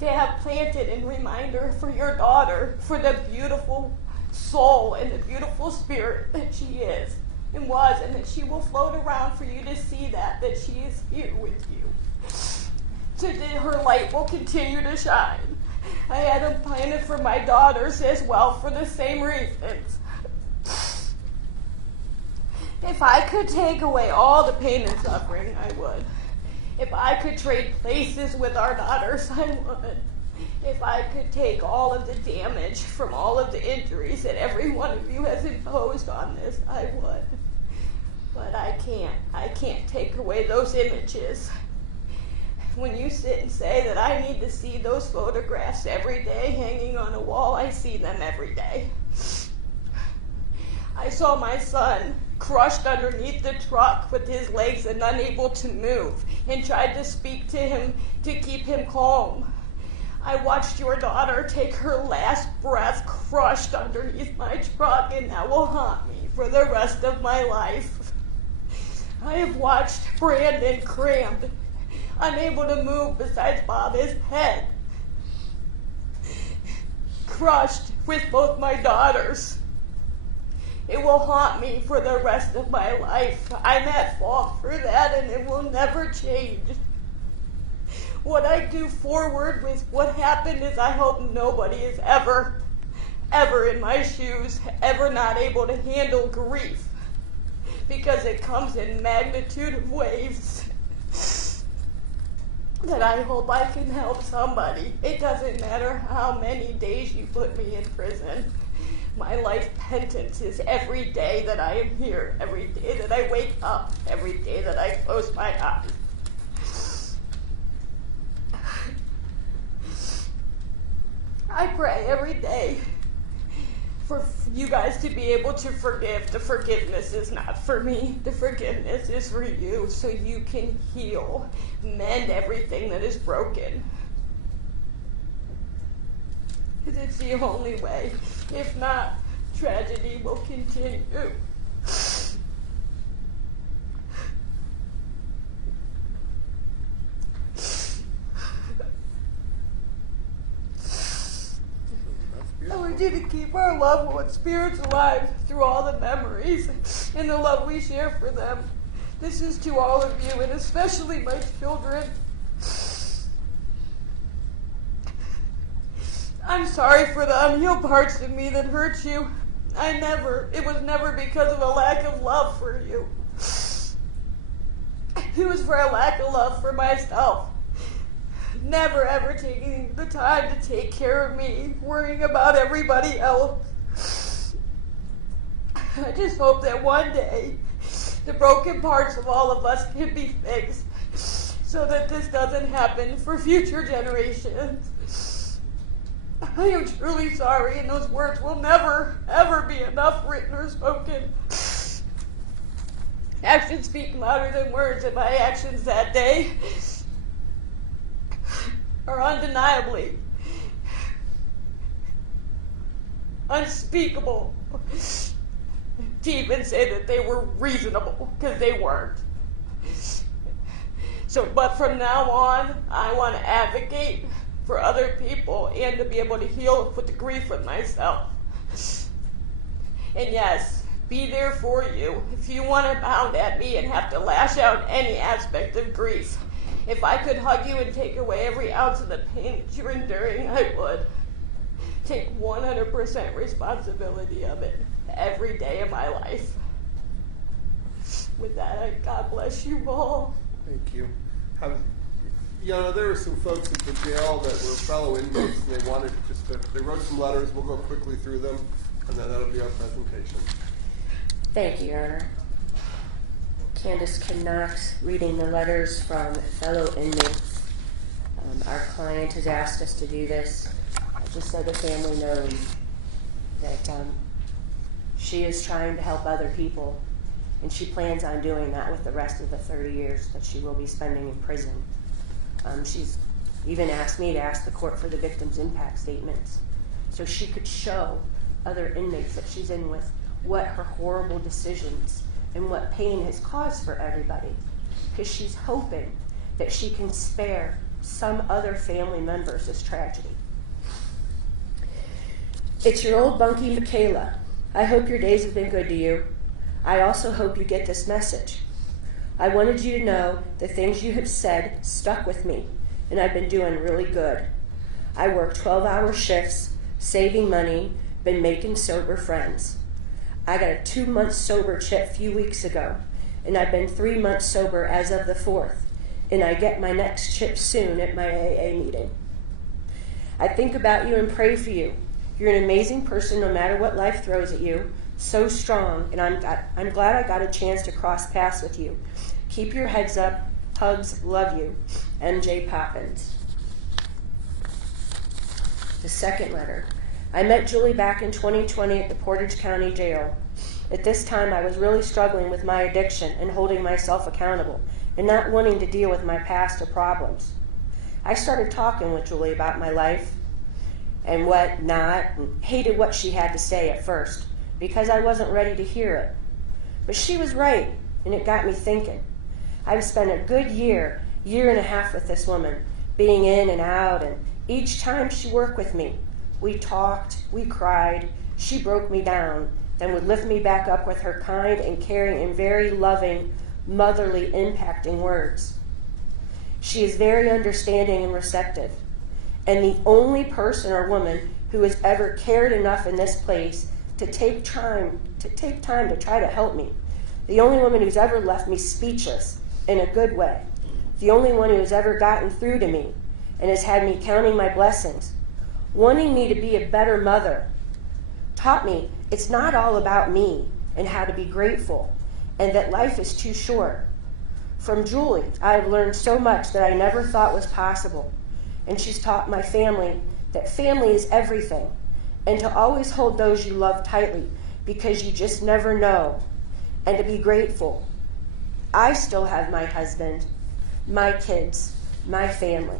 to have planted in reminder for your daughter, for the beautiful soul and the beautiful spirit that she is and was, and that she will float around for you to see that she is here with you, so that her light will continue to shine. I had them planted for my daughters as well for the same reasons. If I could take away all the pain and suffering, I would. If I could trade places with our daughters, I would. If I could take all of the damage from all of the injuries that every one of you has imposed on this, I would. But I can't. I can't take away those images. When you sit and say that I need to see those photographs every day hanging on a wall, I see them every day. I saw my son crushed underneath the truck with his legs and unable to move, and tried to speak to him to keep him calm. I watched your daughter take her last breath crushed underneath my truck, and that will haunt me for the rest of my life. I have watched Brandon crammed, unable to move besides bob his head, crushed with both my daughters. It will haunt me for the rest of my life. I'm at fault for that, and it will never change. What I do forward with what happened is I hope nobody is ever in my shoes, ever not able to handle grief, because it comes in magnitude of waves that I hope I can help somebody. It doesn't matter how many days you put me in prison. My life penance is every day that I am here, every day that I wake up, every day that I close my eyes. I pray every day for you guys to be able to forgive. The forgiveness is not for me. The forgiveness is for you, so you can heal, mend everything that is broken. Because it's the only way. If not, tragedy will continue. I want you to keep our loved ones' spirits alive through all the memories and the love we share for them. This is to all of you, and especially my children. I'm sorry for the unhealed parts of me that hurt you. It was never because of a lack of love for you. It was for a lack of love for myself. Never ever taking the time to take care of me, worrying about everybody else. I just hope that one day the broken parts of all of us can be fixed so that this doesn't happen for future generations. I am truly sorry, and those words will never, ever be enough written or spoken. Actions speak louder than words, and my actions that day are undeniably unspeakable. To even say that they were reasonable, because they weren't. But from now on, I want to advocate for other people and to be able to heal with the grief with myself. And yes, be there for you if you want to pound at me and have to lash out any aspect of grief. If I could hug you and take away every ounce of the pain that you're enduring, I would. Take 100% responsibility of it every day of my life. With that, God bless you all. Thank you. There were some folks at the jail that were fellow inmates, and they wanted they wrote some letters. We'll go quickly through them, and then that'll be our presentation. Thank you, Your Honor. Candace Knox, reading the letters from fellow inmates. Our client has asked us to do this just so the family knows that she is trying to help other people, and she plans on doing that with the rest of the 30 years that she will be spending in prison. She's even asked me to ask the court for the victim's impact statements so she could show other inmates that she's in with what her horrible decisions and what pain has caused for everybody, because she's hoping that she can spare some other family members this tragedy. It's your old bunkie, Michaela. I hope your days have been good to you. I also hope you get this message. I wanted you to know the things you have said stuck with me, and I've been doing really good. I work 12-hour shifts, saving money, been making sober friends. I got a 2-month sober chip a few weeks ago, and I've been 3 months sober as of the 4th, and I get my next chip soon at my AA meeting. I think about you and pray for you. You're an amazing person no matter what life throws at you, so strong, and I'm glad I got a chance to cross paths with you. Keep your heads up. Hugs, love you. MJ Poppins. The second letter. I met Julie back in 2020 at the Portage County Jail. At this time, I was really struggling with my addiction and holding myself accountable and not wanting to deal with my past or problems. I started talking with Julie about my life and what not, and hated what she had to say at first because I wasn't ready to hear it. But she was right, and it got me thinking. I've spent a good year and a half with this woman, being in and out, and each time she worked with me, we talked, we cried, she broke me down, then would lift me back up with her kind and caring and very loving, motherly, impacting words. She is very understanding and receptive, and the only person or woman who has ever cared enough in this place to take time to try to help me. The only woman who's ever left me speechless in a good way. The only one who has ever gotten through to me and has had me counting my blessings, wanting me to be a better mother, taught me it's not all about me and how to be grateful and that life is too short. From Julie, I have learned so much that I never thought was possible. And she's taught my family that family is everything and to always hold those you love tightly because you just never know, and to be grateful. I still have my husband, my kids, my family.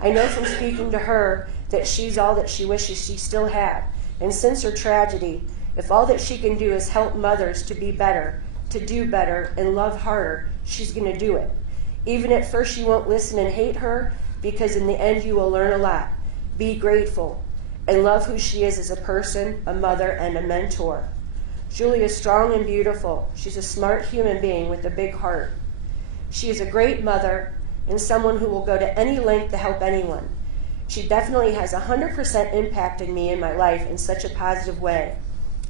I know from speaking to her that she's all that she wishes she still had. And since her tragedy, if all that she can do is help mothers to be better, to do better, and love harder, she's going to do it. Even at first you won't listen and hate her, because in the end you will learn a lot. Be grateful and love who she is as a person, a mother, and a mentor. Julie is strong and beautiful. She's a smart human being with a big heart. She is a great mother and someone who will go to any length to help anyone. She definitely has 100% impacted me in my life in such a positive way.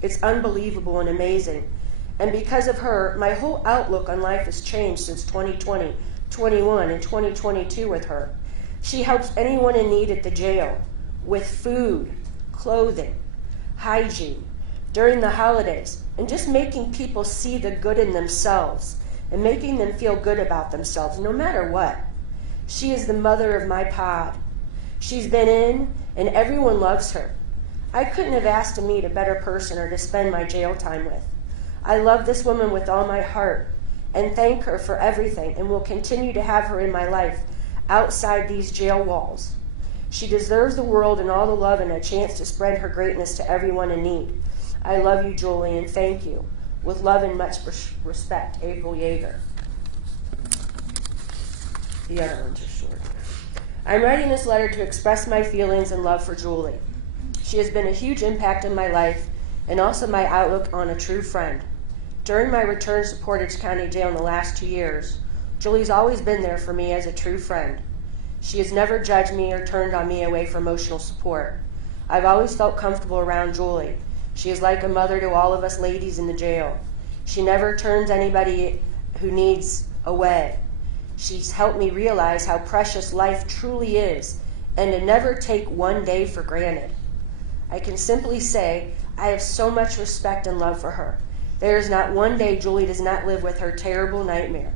It's unbelievable and amazing. And because of her, my whole outlook on life has changed since 2020, 21, and 2022 with her. She helps anyone in need at the jail with food, clothing, hygiene, during the holidays, and just making people see the good in themselves and making them feel good about themselves no matter what. She is the mother of my pod. She's been in, and everyone loves her. I couldn't have asked to meet a better person or to spend my jail time with. I love this woman with all my heart and thank her for everything and will continue to have her in my life outside these jail walls. She deserves the world and all the love and a chance to spread her greatness to everyone in need. I love you, Julie, and thank you. With love and much respect, April Yeager. The other ones are short. I'm writing this letter to express my feelings and love for Julie. She has been a huge impact in my life and also my outlook on a true friend. During my returns to Portage County Jail in the last 2 years, Julie's always been there for me as a true friend. She has never judged me or turned on me away for emotional support. I've always felt comfortable around Julie. She is like a mother to all of us ladies in the jail. She never turns anybody who needs away. She's helped me realize how precious life truly is and to never take one day for granted. I can simply say I have so much respect and love for her. There is not one day Julie does not live with her terrible nightmare.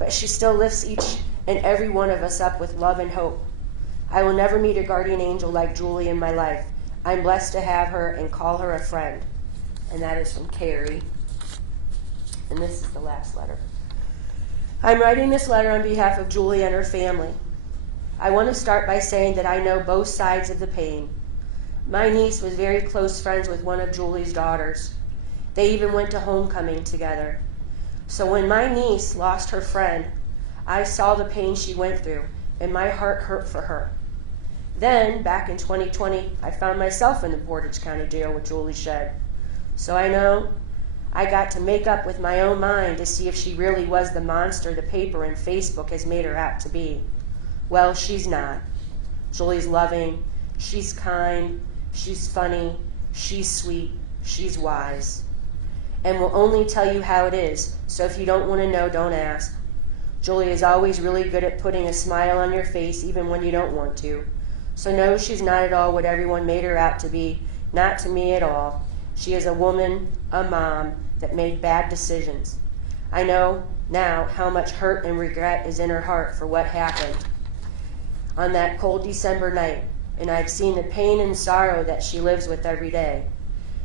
But she still lifts each and every one of us up with love and hope. I will never meet a guardian angel like Julie in my life. I'm blessed to have her and call her a friend. And that is from Carrie. And this is the last letter. I'm writing this letter on behalf of Julie and her family. I want to start by saying that I know both sides of the pain. My niece was very close friends with one of Julie's daughters. They even went to homecoming together. So when my niece lost her friend, I saw the pain she went through, and my heart hurt for her. Then, back in 2020, I found myself in the Portage County Jail with Julie Shedd. So I know I got to make up with my own mind to see if she really was the monster the paper and Facebook has made her out to be. Well, she's not. Julie's loving, she's kind, she's funny, she's sweet, she's wise, and will only tell you how it is, so if you don't want to know, don't ask. Julie is always really good at putting a smile on your face even when you don't want to. So no, she's not at all what everyone made her out to be, not to me at all. She is a woman, a mom, that made bad decisions. I know now how much hurt and regret is in her heart for what happened on that cold December night, and I've seen the pain and sorrow that she lives with every day.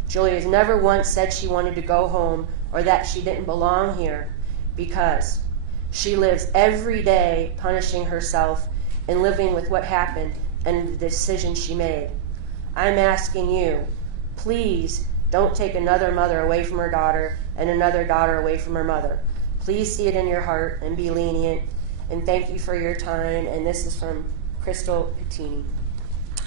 Julie has never once said she wanted to go home or that she didn't belong here, because she lives every day punishing herself and living with what happened and the decision she made. I'm asking you, please don't take another mother away from her daughter and another daughter away from her mother. Please see it in your heart and be lenient. And thank you for your time. And this is from Crystal Pettini.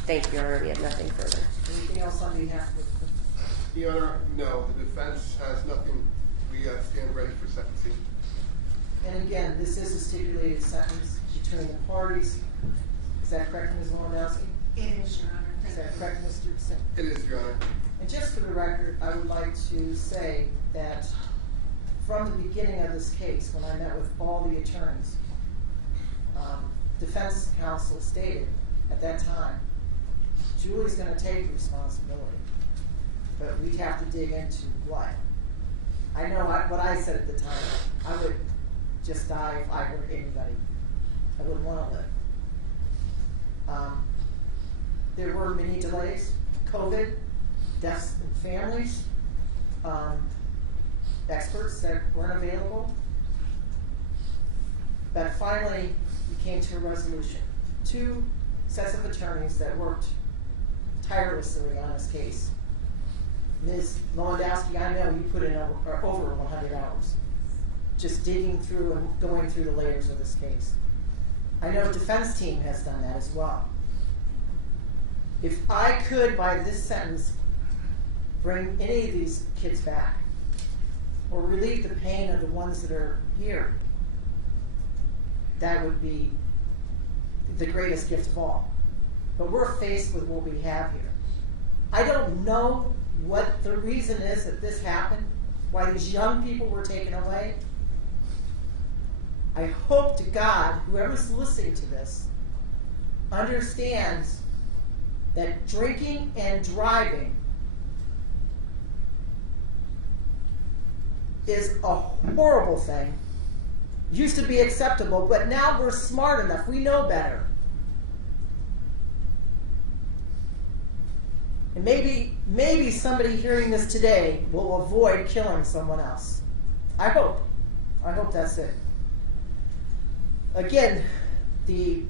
Thank you, Your Honor. We have nothing further. Anything else on behalf of Your Honor, no. The defense has nothing. We stand ready for sentencing. And again, this is a stipulated sentence between the parties. Is that correct, Ms. Lewandowski? It is, Your Honor. Is that correct, Mr. Singh? It is, Your Honor. And just for the record, I would like to say that from the beginning of this case, when I met with all the attorneys, defense counsel stated at that time, Julie's going to take responsibility, but we'd have to dig into what. I know what I said at the time. I would just die if I were anybody. I wouldn't want to live. There were many delays, COVID, deaths in families, experts that weren't available. But finally, we came to a resolution. 2 sets of attorneys that worked tirelessly on this case. Ms. Lewandowski, I know you put in over 100 hours just digging through and going through the layers of this case. I know the defense team has done that as well. If I could, by this sentence, bring any of these kids back or relieve the pain of the ones that are here, that would be the greatest gift of all. But we're faced with what we have here. I don't know what the reason is that this happened, why these young people were taken away. I hope to God, whoever's listening to this, understands that drinking and driving is a horrible thing. Used to be acceptable, but now we're smart enough. We know better. And maybe somebody hearing this today will avoid killing someone else. I hope. I hope that's it. Again, the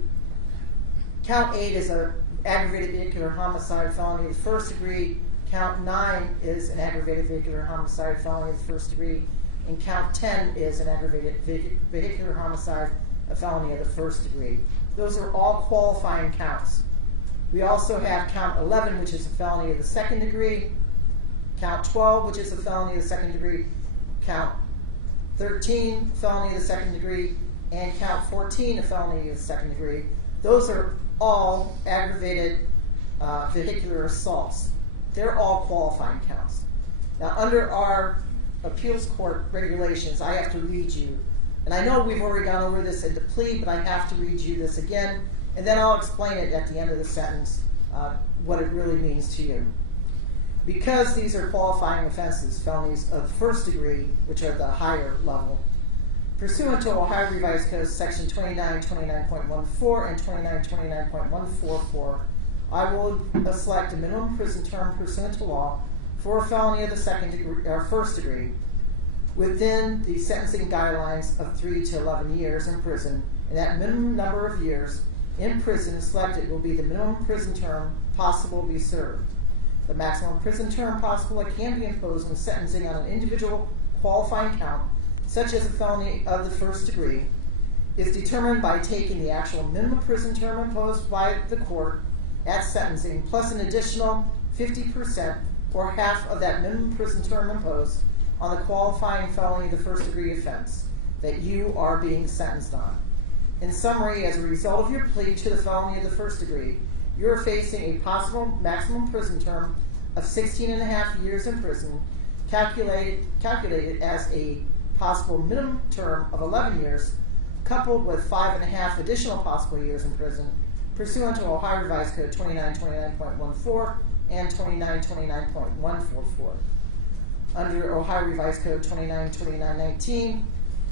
count 8 is an aggravated vehicular homicide felony of the first degree. Count 9 is an aggravated vehicular homicide felony of the first degree. And count 10 is an aggravated vehicular homicide, a felony of the first degree. Those are all qualifying counts. We also have count 11, which is a felony of the second degree. Count 12, which is a felony of the second degree. Count 13, felony of the second degree. And count 14, a felony of the second degree. Those are all aggravated vehicular assaults. They're all qualifying counts. Now, under our appeals court regulations, I have to read you, and I know we've already gone over this in the plea, but I have to read you this again, and then I'll explain it at the end of the sentence, what it really means to you. Because these are qualifying offenses, felonies of first degree, which are the higher level, pursuant to Ohio Revised Code section 2929.14 and 2929.144, I will select a minimum prison term pursuant to law for a felony of the second degree or first degree within the sentencing guidelines of 3 to 11 years in prison, and that minimum number of years in prison selected will be the minimum prison term possible to be served. The maximum prison term possible that can be imposed when sentencing on an individual qualifying count, such as a felony of the first degree, is determined by taking the actual minimum prison term imposed by the court at sentencing plus an additional 50% or half of that minimum prison term imposed on the qualifying felony of the first degree offense that you are being sentenced on. In summary, as a result of your plea to the felony of the first degree, you are facing a possible maximum prison term of 16 and a half years in prison, calculated as a possible minimum term of 11 years, coupled with 5.5 additional possible years in prison, pursuant to Ohio Revised Code 2929.14 and 2929.144. Under Ohio Revised Code 2929.19,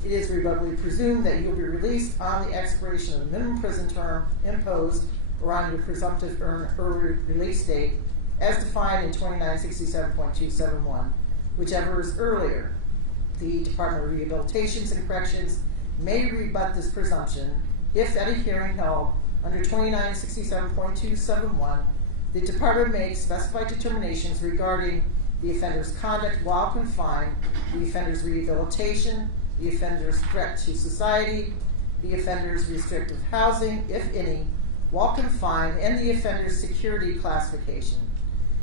it is irrevocably presumed that you will be released on the expiration of the minimum prison term imposed or on your presumptive early release date as defined in 2967.271, whichever is earlier. The Department of Rehabilitation and Corrections may rebut this presumption if at a hearing held under 2967.271, the Department makes specified determinations regarding the offender's conduct while confined, the offender's rehabilitation, the offender's threat to society, the offender's restrictive housing, if any, while confined, and the offender's security classification.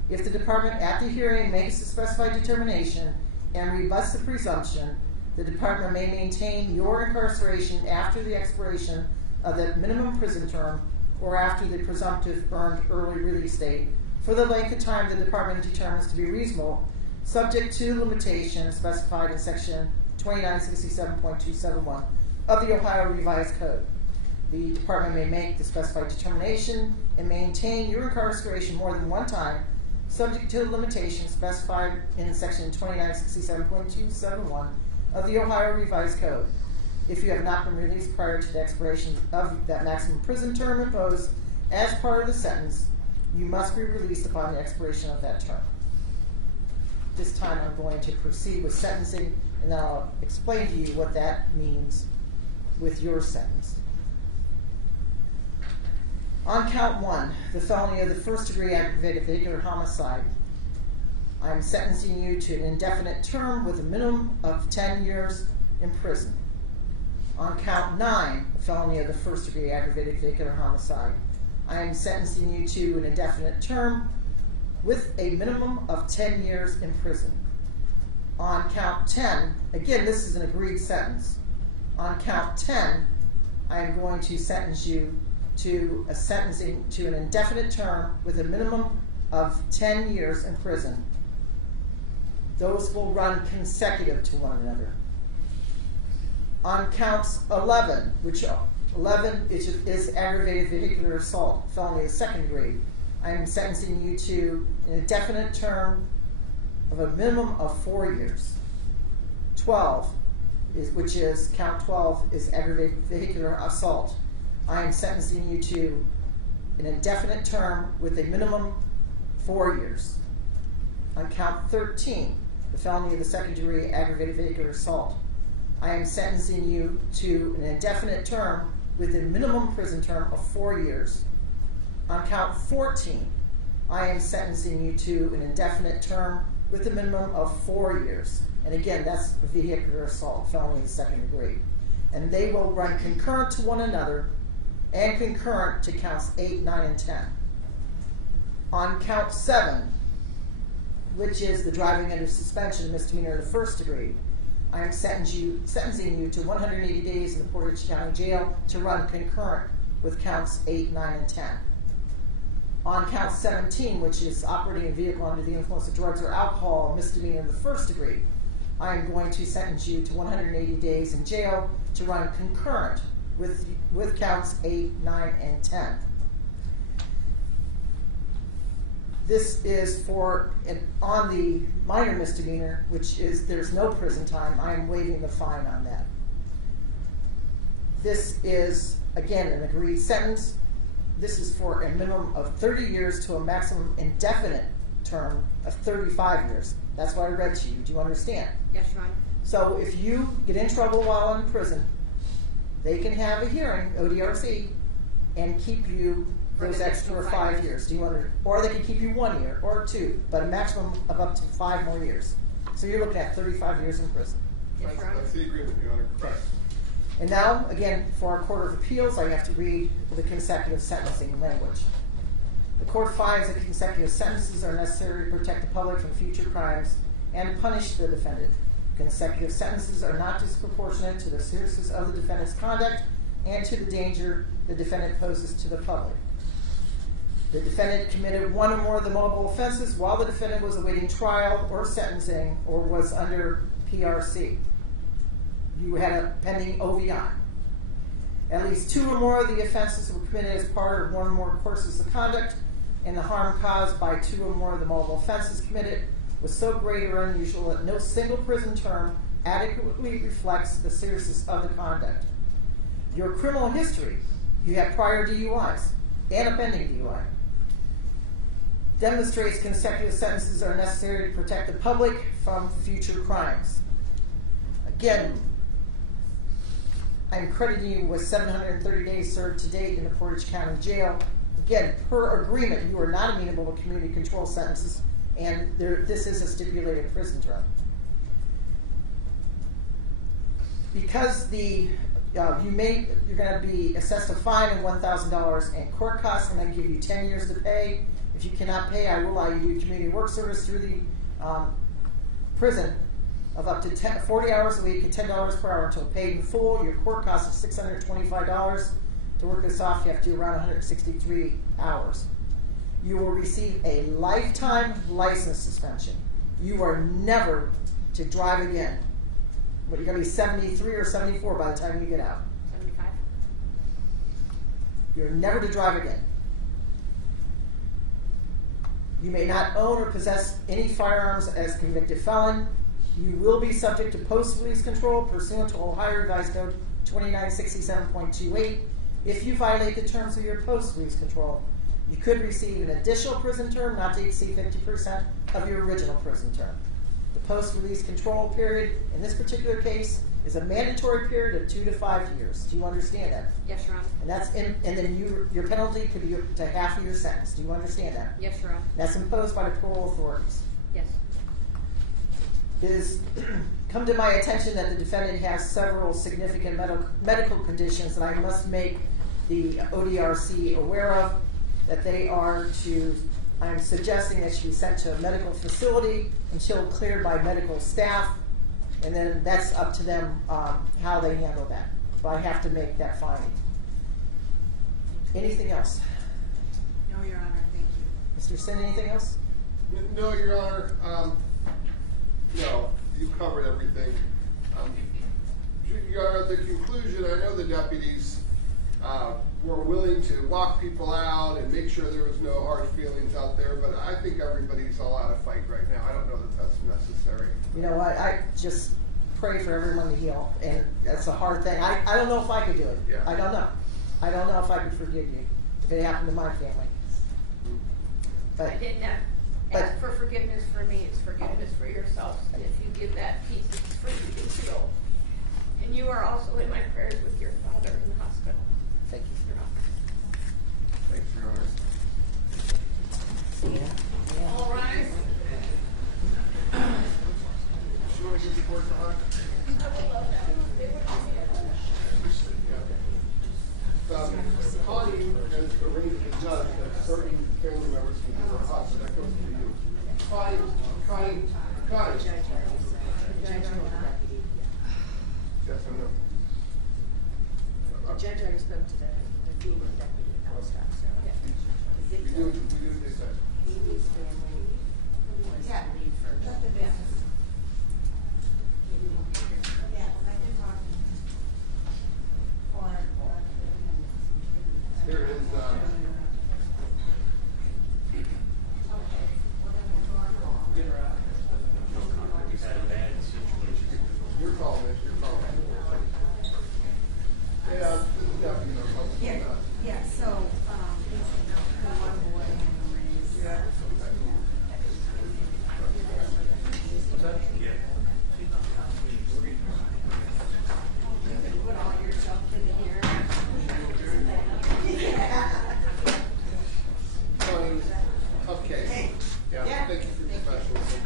If the Department at the hearing makes a specified determination and rebuts the presumption, the Department may maintain your incarceration after the expiration of the minimum prison term or after the presumptive earned early release date for the length of time the Department determines to be reasonable, subject to limitations specified in Section 2967.271 of the Ohio Revised Code. The Department may make the specified determination and maintain your incarceration more than one time, subject to limitations specified in Section 2967.271 of the Ohio Revised Code. If you have not been released prior to the expiration of that maximum prison term imposed as part of the sentence, you must be released upon the expiration of that term. This time I'm going to proceed with sentencing, and I'll explain to you what that means with your sentence. On count 1, the felony of the first degree aggravated vehicular homicide, I'm sentencing you to an indefinite term with a minimum of 10 years in prison. On count 9, the felony of the first degree aggravated vehicular homicide, I am sentencing you to an indefinite term with a minimum of 10 years in prison. On count 10, again, this is an agreed sentence. On count 10, I am going to sentence you to an indefinite term with a minimum of 10 years in prison. Those will run consecutive to one another. On counts 11, which 11 is aggravated vehicular assault, felony of second degree, I am sentencing you to an indefinite term of a minimum of 4 years. 12, which is count 12, is aggravated vehicular assault. I am sentencing you to an indefinite term with a minimum 4 years. On count 13, the felony of the second degree aggravated vehicular assault, I am sentencing you to an indefinite term with a minimum prison term of 4 years. On count 14, I am sentencing you to an indefinite term with a minimum of 4 years. And again, that's vehicular assault, felony of the second degree. And they will run concurrent to one another and concurrent to counts 8, 9, and 10. On count 7, which is the driving under suspension misdemeanor of the first degree, I am sentencing you to 180 days in the Portage County Jail to run concurrent with counts 8, 9, and 10. On count 17, which is operating a vehicle under the influence of drugs or alcohol, misdemeanor of the first degree, I am going to sentence you to 180 days in jail to run concurrent with counts 8, 9, and 10. This is on the minor misdemeanor, which is there's no prison time. I am waiving the fine on that. This is, again, an agreed sentence. This is for a minimum of 30 years to a maximum indefinite term of 35 years. That's what I read to you. Do you understand? Yes, Your Honor. So if you get in trouble while in prison, they can have a hearing, ODRC, and keep you those extra 5 years. Do you understand? Or they can keep you 1 year or 2, but a maximum of up to 5 more years. So you're looking at 35 years in prison. Yes, Your Honor. That's the agreement, Your Honor. Okay. And now, again, for our Court of Appeals, I have to read the consecutive sentencing language. The court finds that consecutive sentences are necessary to protect the public from future crimes and to punish the defendant. Consecutive sentences are not disproportionate to the seriousness of the defendant's conduct and to the danger the defendant poses to the public. The defendant committed one or more of the multiple offenses while the defendant was awaiting trial or sentencing or was under PRC. You had a pending OVI. At least two or more of the offenses were committed as part of one or more courses of conduct, and the harm caused by two or more of the multiple offenses committed was so great or unusual that no single prison term adequately reflects the seriousness of the conduct. Your criminal history, you have prior DUIs and a pending DUI, demonstrates consecutive sentences are necessary to protect the public from future crimes. Again, I'm crediting you with 730 days served to date in the Portage County Jail. Again, per agreement, you are not amenable to community control sentences, and this is a stipulated prison term. Because you're going to be assessed a fine of $1,000 and court costs, and I give you 10 years to pay. If you cannot pay, I will allow you to do community work service through the prison of up to 40 hours a week at $10 per hour until paid in full. Your court cost is $625. To work this off, you have to do around 163 hours. You will receive a lifetime license suspension. You are never to drive again. But you're going to be 73 or 74 by the time you get out. 75. You're never to drive again. You may not own or possess any firearms as convicted felon. You will be subject to post-release control pursuant to Ohio Revised Code 2967.28. If you violate the terms of your post-release control, you could receive an additional prison term not to exceed 50% of your original prison term. The post-release control period in this particular case is a mandatory period of 2 to 5 years. Do you understand that? Yes, Your Honor. And then your penalty could be to half of your sentence. Do you understand that? Yes, Your Honor. That's imposed by the parole authorities. Yes. It has come to my attention that the defendant has several significant medical conditions that I must make the ODRC aware of, that they are to, I'm suggesting that she be sent to a medical facility until cleared by medical staff, and then that's up to them how they handle that. But I have to make that finding. Anything else? No, Your Honor, thank you. Mr. Sin, anything else? No, Your Honor. No, you covered everything. Your Honor, at the conclusion, I know the deputies were willing to lock people out and make sure there was no hard feelings out there, but I think everybody's all out of fight right now. I don't know that that's necessary. You know what? I just pray for everyone to heal, and that's a hard thing. I don't know if I could do it. Yeah. I don't know. I don't know if I could forgive you if it happened to my family. But I didn't ask for forgiveness for me, it's forgiveness for yourself. And if you give that peace, it's for you to heal. And you are also in my prayers with your father in the hospital. thank you. Thanks, Your Honor. Yeah. All right. Should I give the board the hug? I would love that. They would give me a hug. Connie has arranged with the judge that certain family members can give her a hug, so that goes to you. Connie. Yes or no? The judge already spoke to the female deputy about stuff, so. We do this time. Amy's family was to leave first. Here it is. We've had a bad situation. Your call, man. Your call. Yeah, this is definitely no problem. Yeah, so, the one boy and raised. Yeah. Put all your junk in here. Connie, okay. Yeah, thank you for your professionalism.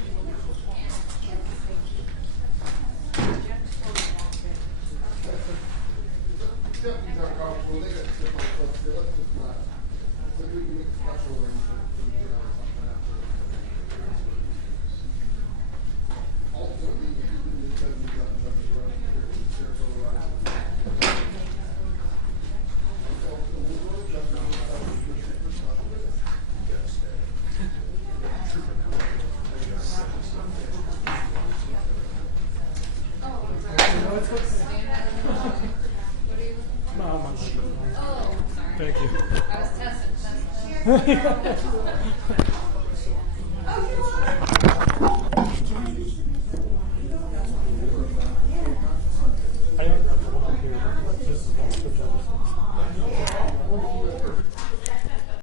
No, I'm on microphone. Oh, sorry. Thank you. I was testing.